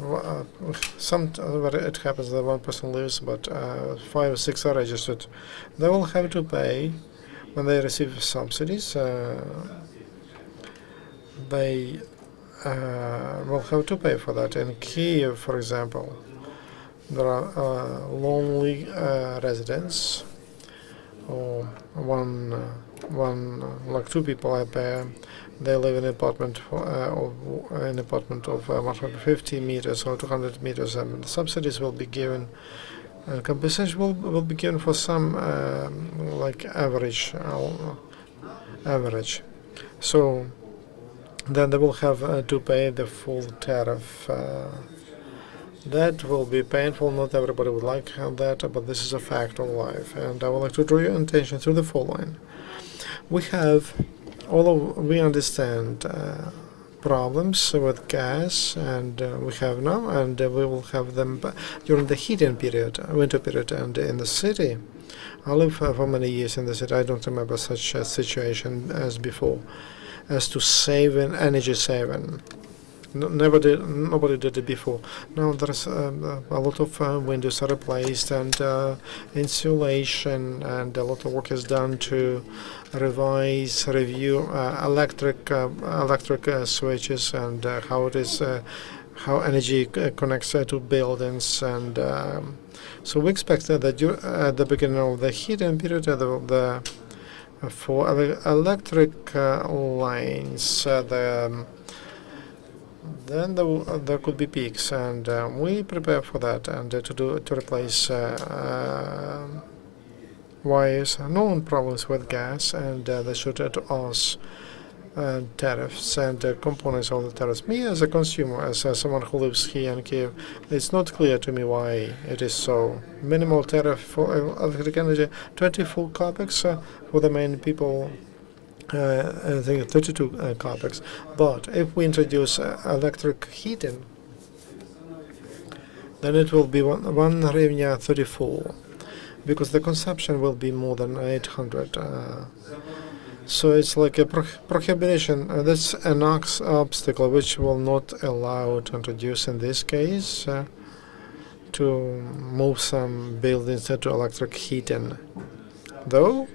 Where it happens that one person leaves, but 5 or 6 are registered. They will have to pay when they receive subsidies. They will have to pay for that. In Kyiv, for example, there are lonely residents, or like 2 people are there. They live in an apartment of 150 meters or 200 meters, and subsidies will be given. Compensation will be given for some like average. So then they will have to pay the full tariff. That will be painful. Not everybody would like that, but this is a fact of life. And I would like to draw your attention to the following. We understand problems with gas, and we have now, and we will have them during the heating period, winter period. And in the city, I lived for many years in the city. I don't remember such a situation as before, as to energy saving. Nobody did it before. Now there's a lot of windows are replaced, and insulation, and a lot of work is done to review electric switches, and how energy connects to buildings. And so we expect that at the beginning of the heating period, for electric lines, then there could be peaks, and we prepare for that, and to replace wires. No problems with gas, and they should to us tariffs and components of the tariffs. Me as a consumer, as someone who lives here in Kyiv, it's not clear to me why it is so. Minimal tariff for electric energy, 24 kopecks for the main people. I think 32 kopecks. But if we introduce electric heating, then it will be 1 hryvnia 34, because the consumption will be more than 800. So it's like a prohibition. That's an obstacle which will not allow to introduce in this case to move some buildings to electric heating. Though,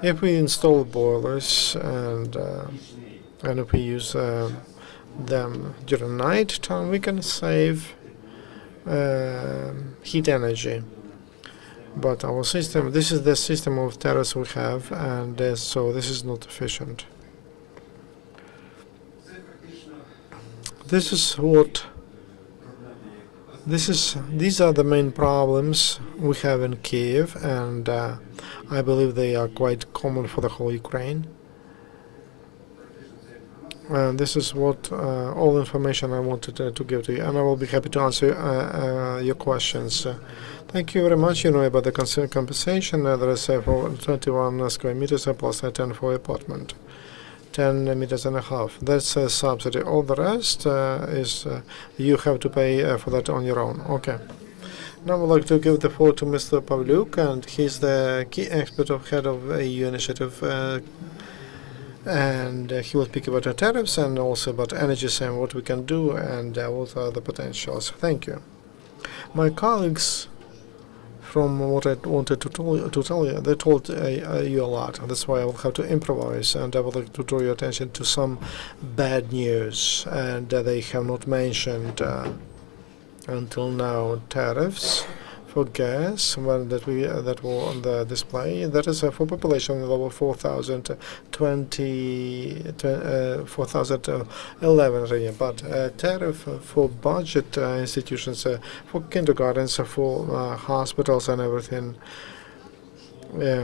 if we install boilers and if we use them during night time, we can save heat energy. But our system, this is the system of tariffs we have, and so this is not efficient. These are the main problems we have in Kyiv, and I believe they are quite common for the whole Ukraine. And this is what all the information I wanted to give to you, and I will be happy to answer your questions. Thank you very much. You know about the compensation. There is for 21 square meters plus 10 for apartment, 10 meters and a half. That's a subsidy. All the rest is you have to pay for that on your own. Okay. Now I would like to give the floor to Mr. Pavliuk, and he's the key expert of head of EU initiative, and he will speak about the tariffs and also about energy and what we can do and what are the potentials. Thank you. My colleagues, from what I wanted to tell you, they told you a lot. That's why I will have to improvise, and I would like to draw your attention to some bad news, and they have not mentioned until now tariffs for gas that were on the display. That is for population level 4,011, but tariff for budget institutions, for kindergartens, for hospitals and everything,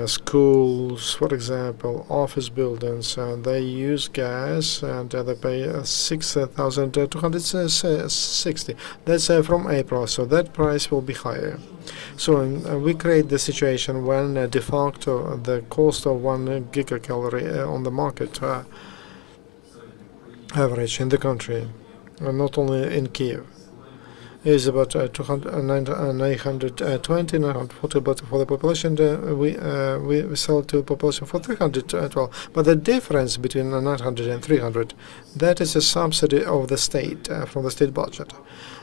schools, for example, office buildings, they use gas, and they pay 6,260. That's from April, so that price will be higher. So we create the situation when de facto the cost of 1 gigacalorie on the market average in the country, not only in Kyiv, is about 920, 940, but for the population we sell to the population for 312. But the difference between 900 and 300, that is a subsidy of the state from the state budget.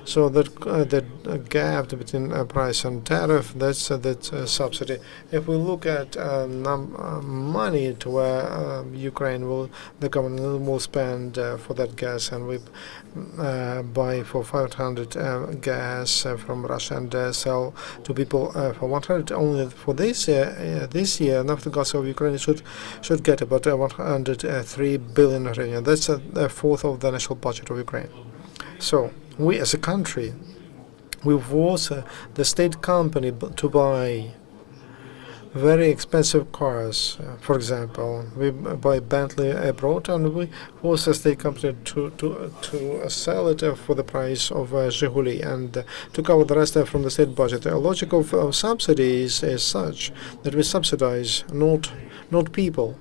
So that gap between price and tariff, that's that subsidy. If we look at money to where the government will spend for that gas, and we buy for 500 gas from Russia and sell to people for 100 only for this year. This year, Naftogaz of Ukraine should get about 103 billion hryvnia. That's a fourth of the national budget of Ukraine. So we, as a country, we force the state company to buy very expensive cars. For example, we buy Bentley abroad, and we force the state company to sell it for the price of Zhiguli and to cover the rest from the state budget. The logic of subsidies is such that we subsidize not people,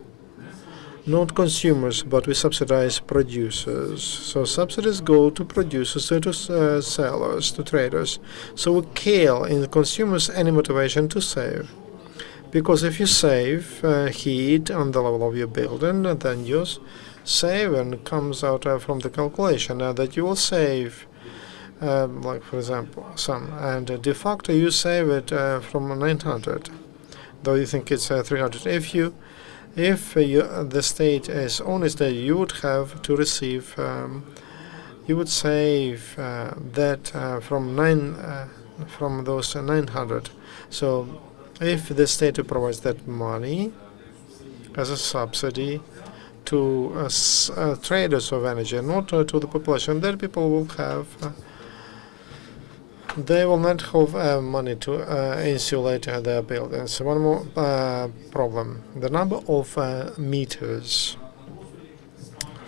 not consumers, but we subsidize producers. So subsidies go to producers, to sellers, to traders. So we kill in the consumers any motivation to save. Because if you save heat on the level of your building, then you save, and it comes out from the calculation that you will save, like for example, some, and de facto you save it from 900, though you think it's 300. If the state is honest, that you would have to receive, you would save that from those 900. So if the state provides that money as a subsidy to traders of energy, not to the population, then people will have. They will not have money to insulate their buildings. One more problem: the number of meters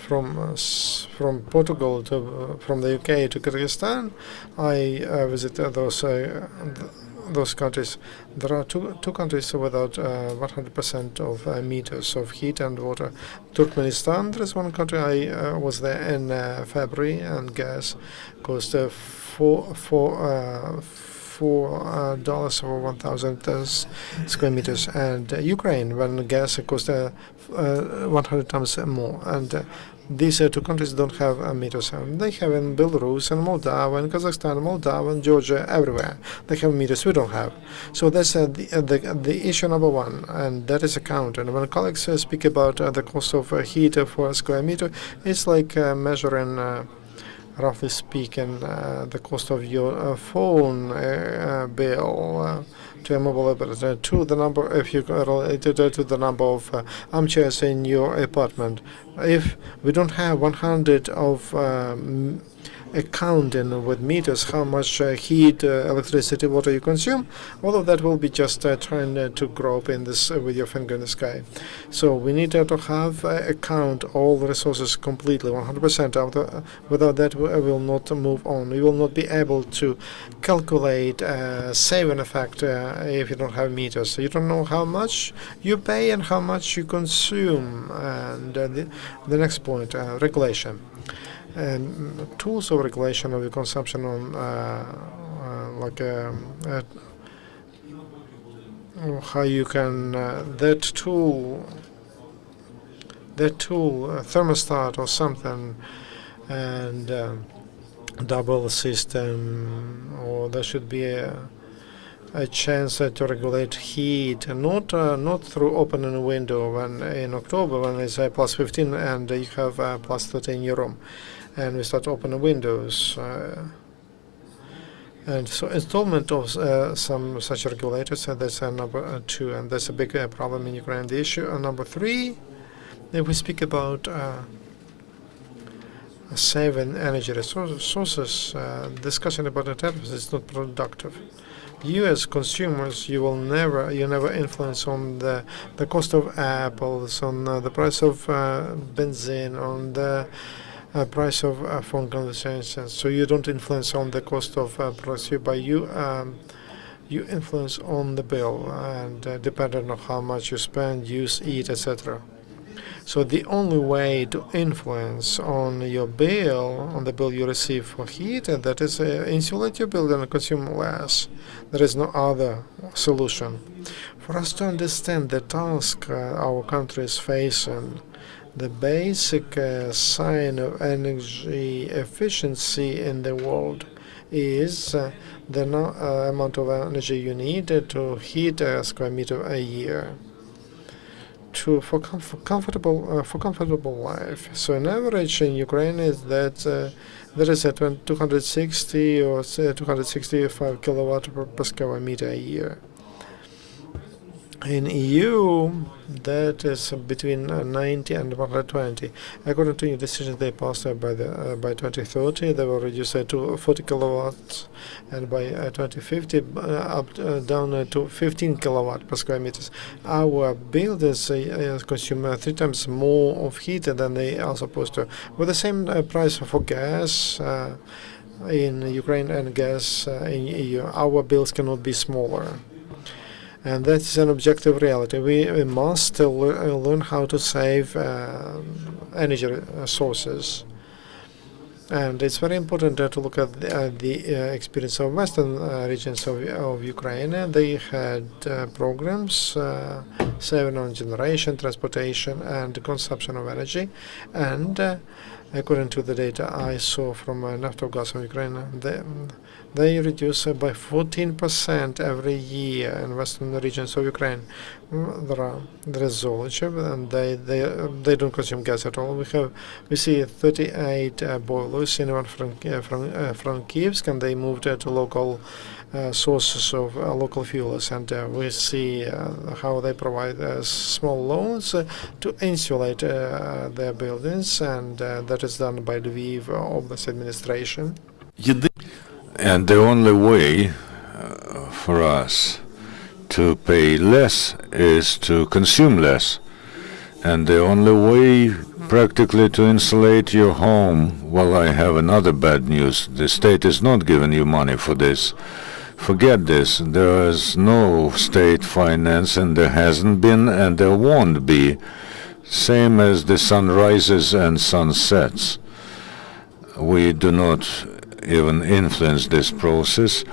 from Portugal to from the UK to Kyrgyzstan. I visit those countries. There are two countries without 100% of meters of heat and water. Turkmenistan, there is one country. I was there in February, and gas cost $4 for 1,000 square meters. And Ukraine, when gas cost 100 times more. And these two countries don't have meters. They have in Belarus and Moldova and Kazakhstan, Moldova and Georgia, everywhere. They have meters. We don't have. So that's the issue number one, and that is a count. And when colleagues speak about the cost of heat for a square meter, it's like measuring, roughly speaking, the cost of your phone bill to a mobile operator, to the number, if you relate it to the number of armchairs in your apartment. If we don't have 100 of accounting with meters how much heat, electricity, water you consume, all of that will be just trying to grow up in this with your finger in the sky. So we need to have account all the resources completely, 100%. Without that, we will not move on. We will not be able to calculate saving effect if you don't have meters. So you don't know how much you pay and how much you consume. And the next point, regulation. Tools of regulation of the consumption on how you can that tool thermostat or something, and double system, or there should be a chance to regulate heat, not through opening a window when in October when it's plus 15 and you have plus 30 in your room, and we start opening windows. And so installment of some such regulators, that's number two, and that's a big problem in Ukraine. The issue number three, if we speak about saving energy resources, discussion about the tariffs is not productive. You as consumers, you never influence on the cost of apples, on the price of benzene, on the price of phone conversations. So you don't influence on the cost of products you buy. You influence on the bill, and depending on how much you spend, use, eat, etc. So the only way to influence on your bill, on the bill you receive for heat, that is insulate your building and consume less. There is no other solution. For us to understand the task our country is facing, the basic sign of energy efficiency in the world is the amount of energy you need to heat a square meter a year for comfortable life. So an average in Ukraine is that there is a 260 or 265 kilowatt per square meter a year. In EU, that is between 90 and 120. According to new decisions they passed by 2030, they will reduce to 40 kilowatts, and by 2050 down to 15 kilowatt per square meters. Our buildings consume 3 times more of heat than they are supposed to. With the same price for gas in Ukraine and gas in EU, our bills cannot be smaller. And that is an objective reality. We must learn how to save energy sources. And it's very important to look at the experience of western regions of Ukraine. They had programs saving on generation, transportation, and consumption of energy. And according to the data I saw from Naftogaz of Ukraine, they reduce by 14% every year in western regions of Ukraine. There is Zolochev, and they don't consume gas at all. We see 38 boilers in one from Kyiv, and they moved to local sources of local fuels, and we see how they provide small loans to insulate their buildings, and that is done by Lviv Oblast administration. And the only way for us to pay less is to consume less. And the only way practically to insulate your home, well, I have another bad news. The state is not giving you money for this. Forget this. There is no state finance, and there hasn't been, and there won't be. Same as the sun rises and sun sets. We do not even influence this process,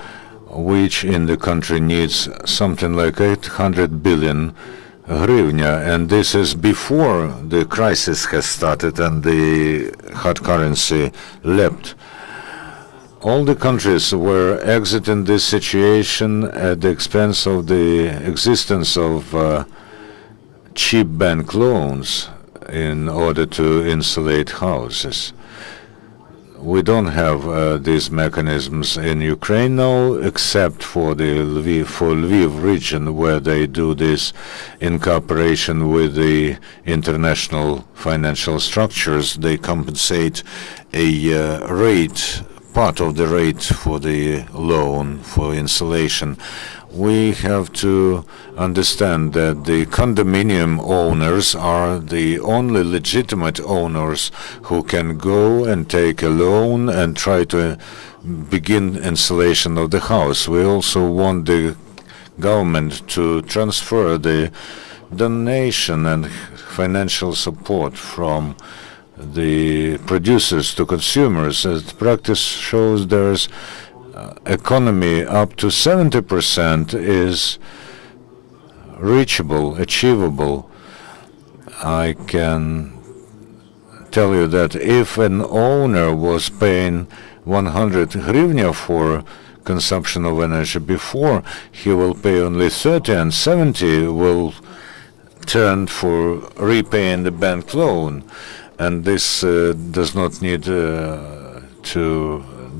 which in the country needs something like 800 billion hryvnia, and this is before the crisis has started and the hard currency leapt. All the countries were exiting this situation at the expense of the existence of cheap bank loans in order to insulate houses. We don't have these mechanisms in Ukraine now, except for the Lviv region, where they do this in cooperation with the international financial structures. They compensate a rate, part of the rate for the loan for insulation. We have to understand that the condominium owners are the only legitimate owners who can go and take a loan and try to begin installation of the house. We also want the government to transfer the donation and financial support from the producers to consumers. As practice shows, there's economy up to 70% is reachable, achievable. I can tell you that if an owner was paying 100 hryvnia for consumption of energy before, he will pay only 30, and 70 will turn for repaying the bank loan. And this does not need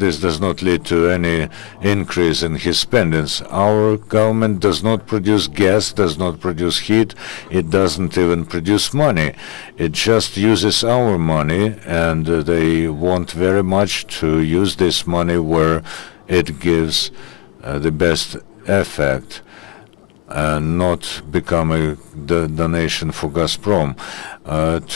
This does not lead to any increase in his spendings. Our government does not produce gas, does not produce heat. It doesn't even produce money. It just uses our money, and they want very much to use this money where it gives the best effect, and not become a donation for Gazprom.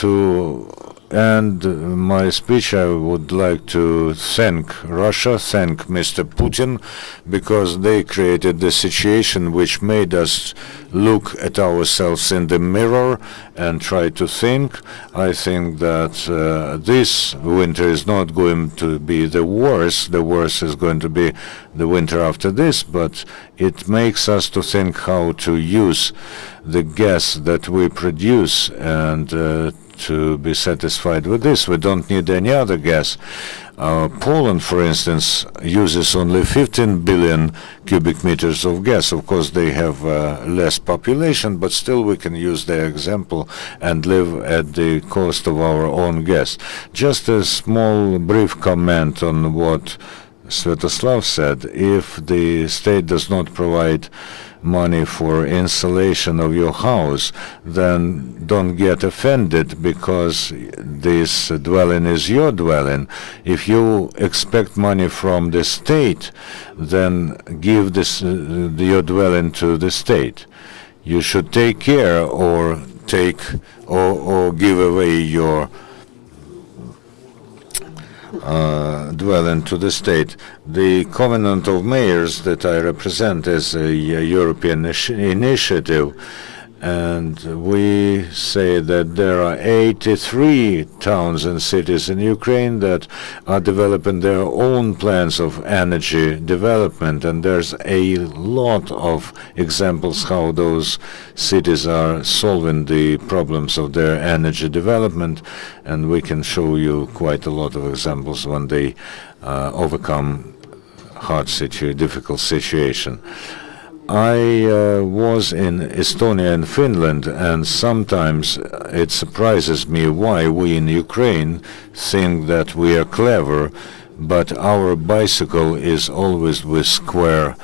To my speech, I would like to thank Russia, thank Mr. Putin, because they created the situation which made us look at ourselves in the mirror and try to think. I think that this winter is not going to be the worst. The worst is going to be the winter after this, but it makes us to think how to use the gas that we produce and to be satisfied with this. We don't need any other gas. Poland, for instance, uses only 15 billion cubic meters of gas. Of course, they have less population, but still we can use their example and live at the cost of our own gas. Just a small, brief comment on what Svyatoslav said. If the state does not provide money for insulation of your house, then don't get offended, because this dwelling is your dwelling. If you expect money from the state, then give this your dwelling to the state. You should take care or give away your dwelling to the state. The Covenant of Mayors that I represent is a European initiative, and we say that there are 83 towns and cities in Ukraine that are developing their own plans of energy development, and there's a lot of examples how those cities are solving the problems of their energy development, and we can show you quite a lot of examples when they overcome difficult situation. I was in Estonia and Finland, and sometimes it surprises me why we in Ukraine think that we are clever, but our bicycle is always with square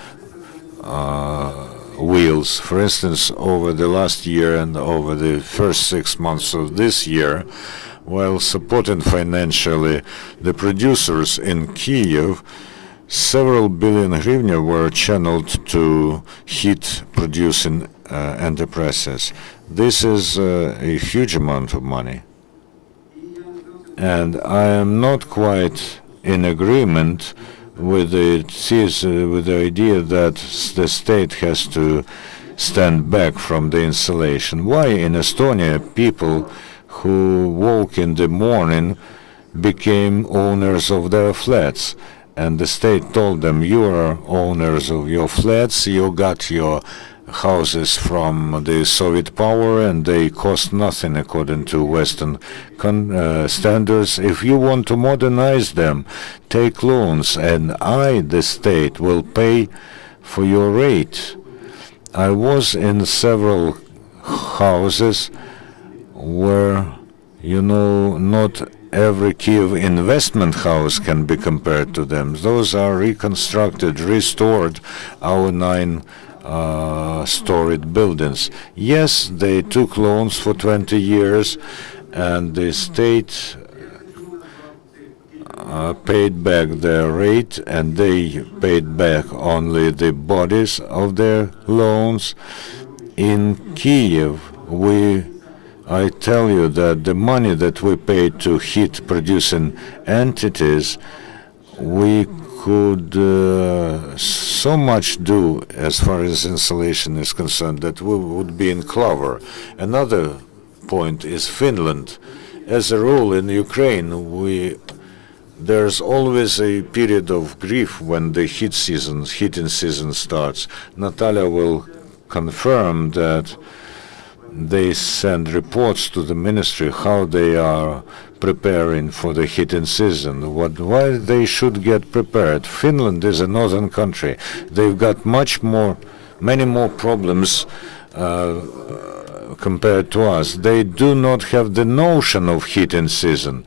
wheels. For instance, over the last year and over the first 6 months of this year, while supporting financially the producers in Kyiv, several billion hryvnia were channeled to heat-producing enterprises. This is a huge amount of money. And I am not quite in agreement with the idea that the state has to stand back from the installation. Why in Estonia people who woke in the morning became owners of their flats? And the state told them, you are owners of your flats, you got your houses from the Soviet power, and they cost nothing according to Western standards. If you want to modernize them, take loans, and I, the state, will pay for your rate. I was in several houses where, not every Kyiv investment house can be compared to them. Those are reconstructed, restored, our 9-storied buildings. Yes, they took loans for 20 years, and the state paid back their rate, and they paid back only the bodies of their loans. In Kyiv, I tell you that the money that we paid to heat-producing entities, we could so much do as far as insulation is concerned that we would be in clover. Another point is Finland. As a rule in Ukraine, there's always a period of grief when the heating season starts. Natalia will confirm that they send reports to the ministry how they are preparing for the heating season, why they should get prepared. Finland is a northern country. They've got many more problems compared to us. They do not have the notion of heating season.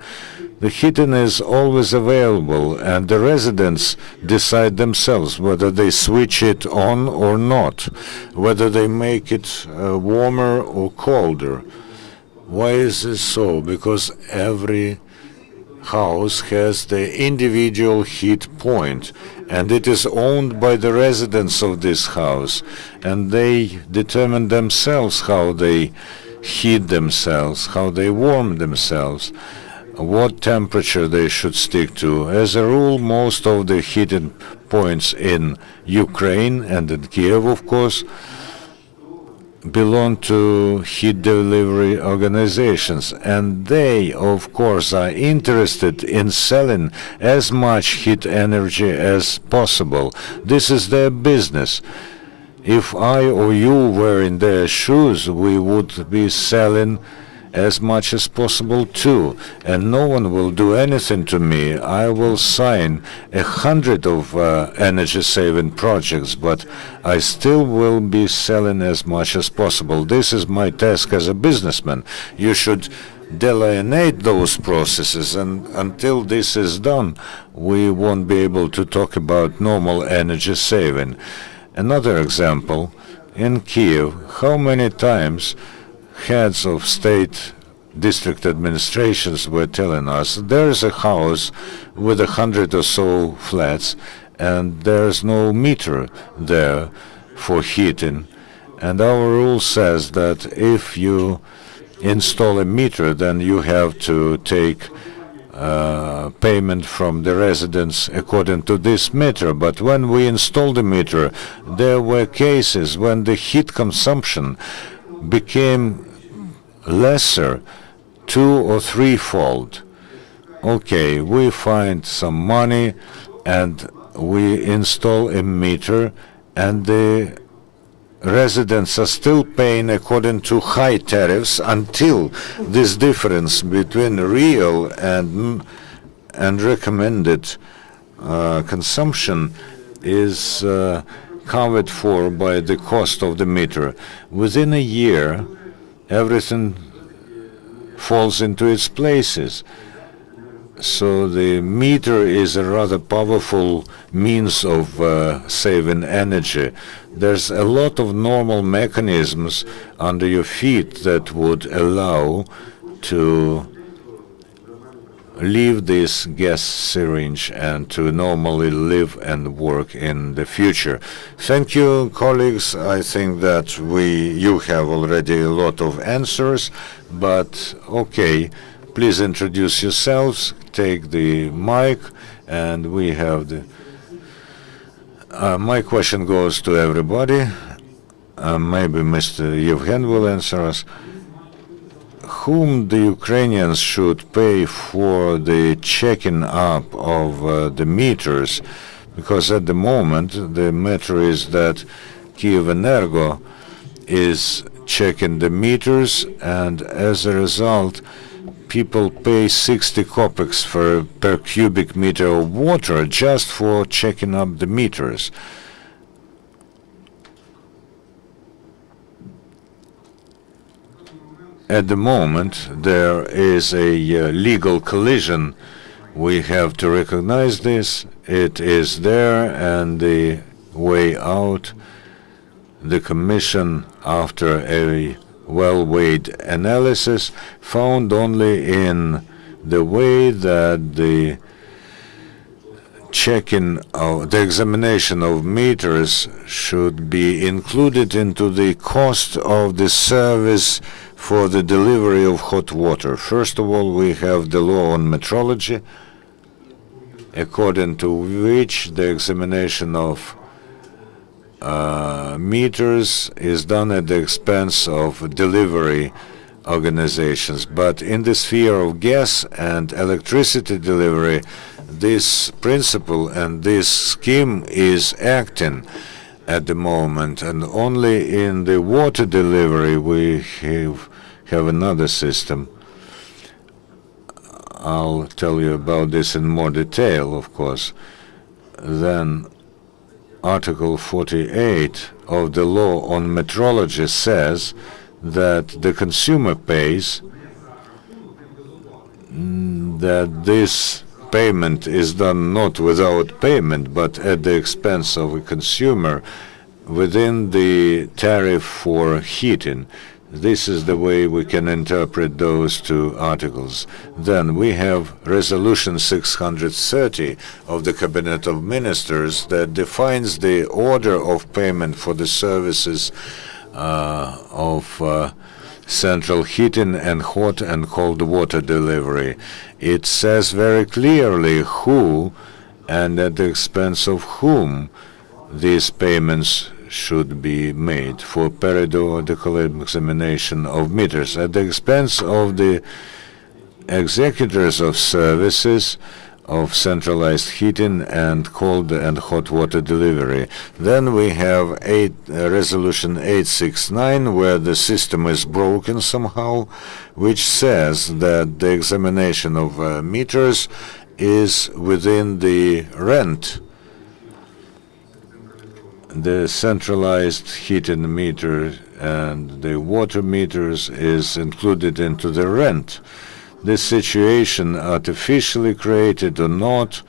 The heating is always available, and the residents decide themselves whether they switch it on or not, whether they make it warmer or colder. Why is this so? Because every house has the individual heat point, and it is owned by the residents of this house, and they determine themselves how they heat themselves, how they warm themselves. what temperature they should stick to. As a rule, most of the heating points in Ukraine and in Kyiv, of course, belong to heat delivery organizations, and they, of course, are interested in selling as much heat energy as possible. This is their business. If I or you were in their shoes, we would be selling as much as possible too, and no one will do anything to me. I will sign 100 of energy-saving projects, but I still will be selling as much as possible. This is my task as a businessman. You should delineate those processes, and until this is done, we won't be able to talk about normal energy saving. Another example, in Kyiv, how many times heads of state district administrations were telling us there's a house with 100 or so flats and there's no meter there for heating. And our rule says that if you install a meter, then you have to take payment from the residents according to this meter. But when we installed the meter, there were cases when the heat consumption became lesser, 2- or 3-fold. Okay, we find some money and we install a meter, and the residents are still paying according to high tariffs until this difference between real and recommended consumption is covered for by the cost of the meter. Within a year, everything falls into its places. So the meter is a rather powerful means of saving energy. There's a lot of normal mechanisms under your feet that would allow to leave this gas syringe and to normally live and work in the future. Thank you, colleagues. I think that you have already a lot of answers, but okay, please introduce yourselves, take the mic, and we have the... my question goes to everybody. Maybe Mr. Yevhen will answer us. Whom the Ukrainians should pay for the checking up of the meters? Because at the moment, the matter is that Kyivenergo is checking the meters, and as a result, people pay 60 kopecks per cubic meter of water just for checking up the meters. At the moment, there is a legal collision. We have to recognize this. It is there, and the way out, the Commission, after a well-weighed analysis, found only in the way that the checking of the examination of meters should be included into the cost of the service for the delivery of hot water. First of all, we have the law on metrology, according to which the examination of meters is done at the expense of delivery organizations. But in the sphere of gas and electricity delivery, this principle and this scheme is acting at the moment, and only in the water delivery we have another system. I'll tell you about this in more detail, of course. Then Article 48 of the law on metrology says that the consumer pays, that this payment is done not without payment, but at the expense of a consumer within the tariff for heating. This is the way we can interpret those two articles. Then we have Resolution 630 of the Cabinet of Ministers that defines the order of payment for the services of central heating and hot and cold water delivery. It says very clearly who and at the expense of whom these payments should be made for periodical examination of meters at the expense of the executors of services of centralized heating and cold and hot water delivery. Then we have Resolution 869, where the system is broken somehow, which says that the examination of meters is within the rent. The centralized heating meter and the water meters is included into the rent. This situation, artificially created or not,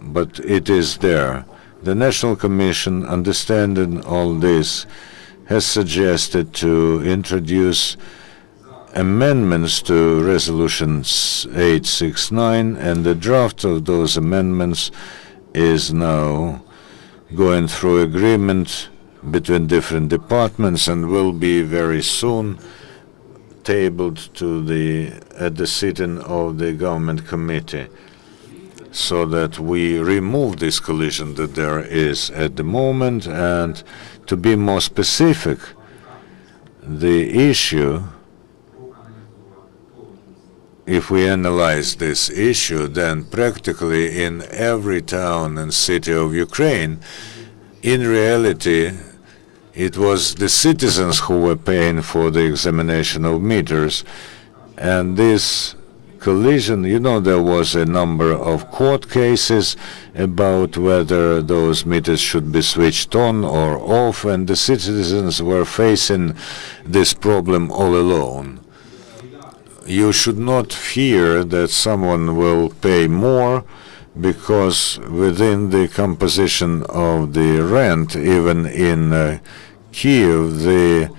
but it is there. The National Commission, understanding all this, has suggested to introduce amendments to Resolution 869, and the draft of those amendments is now going through agreement between different departments and will be very soon tabled at the sitting of the government committee, so that we remove this collision that there is at the moment. And to be more specific, the issue, if we analyze this issue, then practically in every town and city of Ukraine, in reality, it was the citizens who were paying for the examination of meters. And this collision, there was a number of court cases about whether those meters should be switched on or off, and the citizens were facing this problem all alone. You should not fear that someone will pay more, because within the composition of the rent, even in Kyiv, the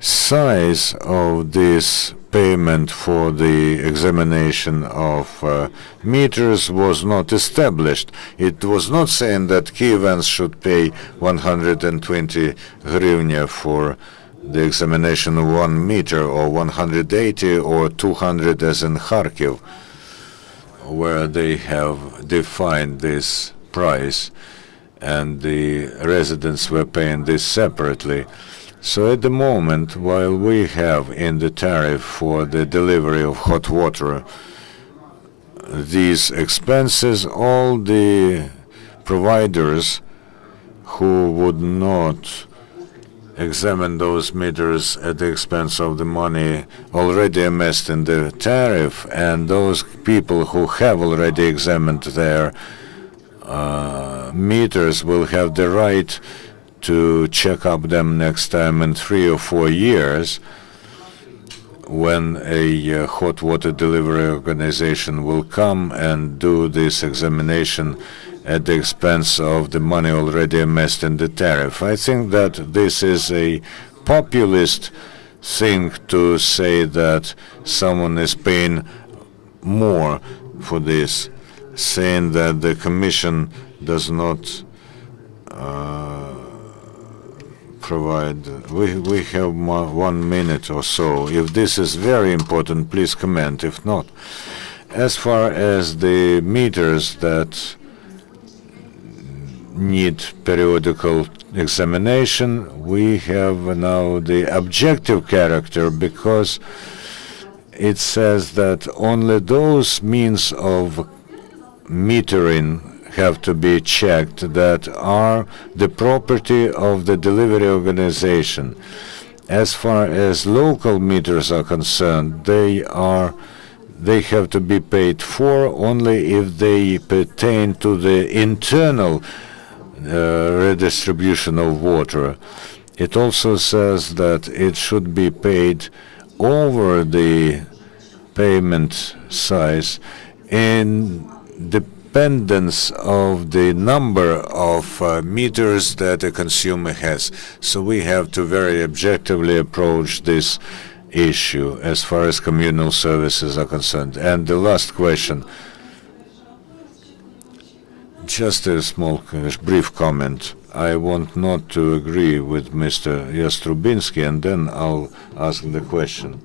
size of this payment for the examination of meters was not established. It was not saying that Kyivans should pay 120 hryvnia for the examination of 1 meter, or 180 or 200 as in Kharkiv, where they have defined this price, and the residents were paying this separately. So at the moment, while we have in the tariff for the delivery of hot water these expenses, all the providers who would not examine those meters at the expense of the money already amassed in the tariff, and those people who have already examined their meters will have the right to check up them next time in 3 or 4 years, when a hot water delivery organization will come and do this examination at the expense of the money already amassed in the tariff. I think that this is a populist thing to say that someone is paying more for this, saying that the Commission does not provide. We have 1 minute or so. If this is very important, please comment. If not, as far as the meters that need periodical examination, we have now the objective character, because it says that only those means of metering have to be checked that are the property of the delivery organization. As far as local meters are concerned, they have to be paid for only if they pertain to the internal redistribution of water. It also says that it should be paid over the payment size in dependence of the number of meters that a consumer has. So we have to very objectively approach this issue as far as communal services are concerned. And the last question, just a small, brief comment. I want not to agree with Mr. Yastrubinsky, and then I'll ask the question.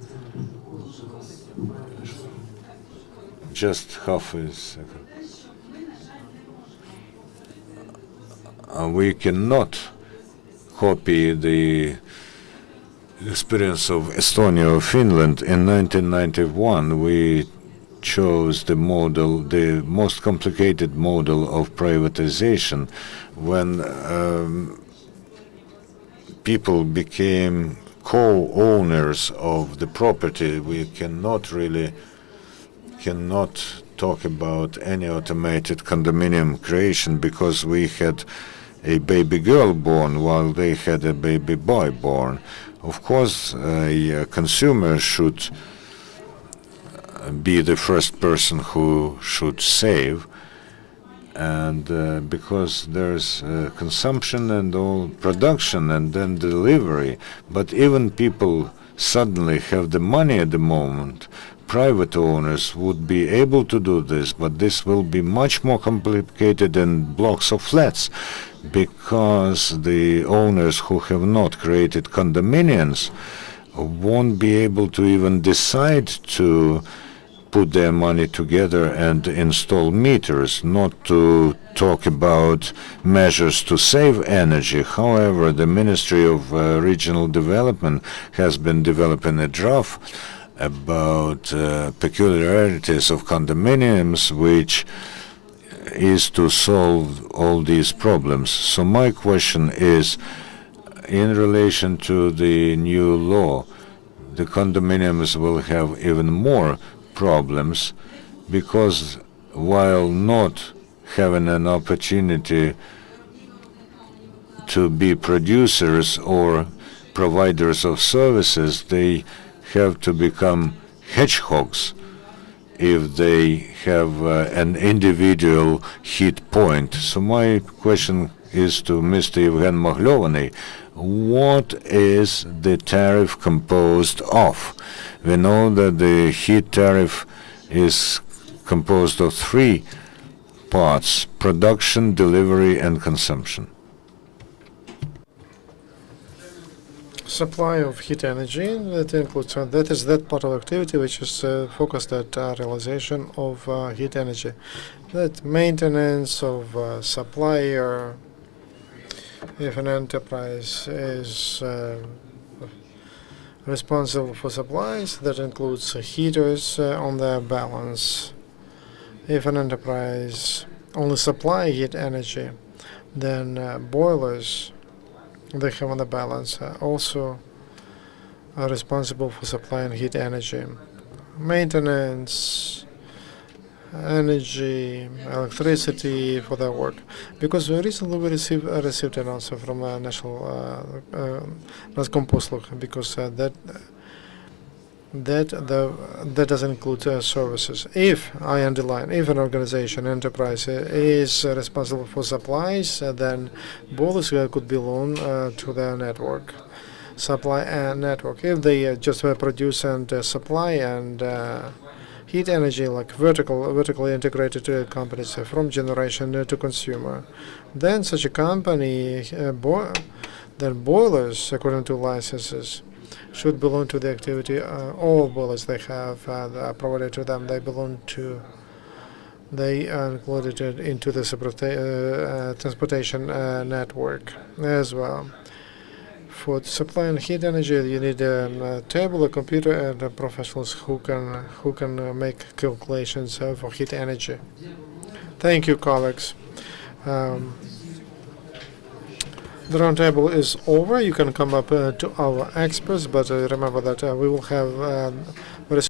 Just half a second. We cannot copy the experience of Estonia or Finland. In 1991, we chose the model, the most complicated model of privatization, when people became co-owners of the property. We cannot talk about any automated condominium creation because we had a baby girl born while they had a baby boy born. Of course, a consumer should be the first person who should save, and because there's consumption and all production and then delivery, but even people suddenly have the money at the moment. Private owners would be able to do this, but this will be much more complicated than blocks of flats, because the owners who have not created condominiums won't be able to even decide to put their money together and install meters, not to talk about measures to save energy. However, the Ministry of Regional Development has been developing a draft about peculiarities of condominiums, which is to solve all these problems. So my question is, in relation to the new law, the condominiums will have even more problems, because while not having an opportunity to be producers or providers of services, they have to become hedgehogs if they have an individual hit point. So my question is to Mr. Yevhen Magliovany. What is the tariff composed of? We know that the heat tariff is composed of three parts: production, delivery, and consumption. Supply of heat energy, that includes, that is that part of activity which is focused at realization of heat energy. That maintenance of supplier, if an enterprise is responsible for supplies, that includes heaters on their balance. If an enterprise only supply heat energy, then boilers they have on the balance also are responsible for supplying heat energy. Maintenance, energy, electricity for their work. Because recently we received an answer from National Naskomposlug, because that doesn't include services. If, I underline, if an organization, enterprise is responsible for supplies, then boilers could belong to their network, supply and network. If they just produce and supply and heat energy, like vertically integrated companies from generation to consumer, then such a company, then boilers, according to licenses, should belong to the activity. All boilers they have provided to them, they are included into the transportation network as well. For supplying heat energy, you need a table, a computer, and professionals who can make calculations for heat energy. Thank you, colleagues. The roundtable is over. You can come up to our experts, but remember that we will have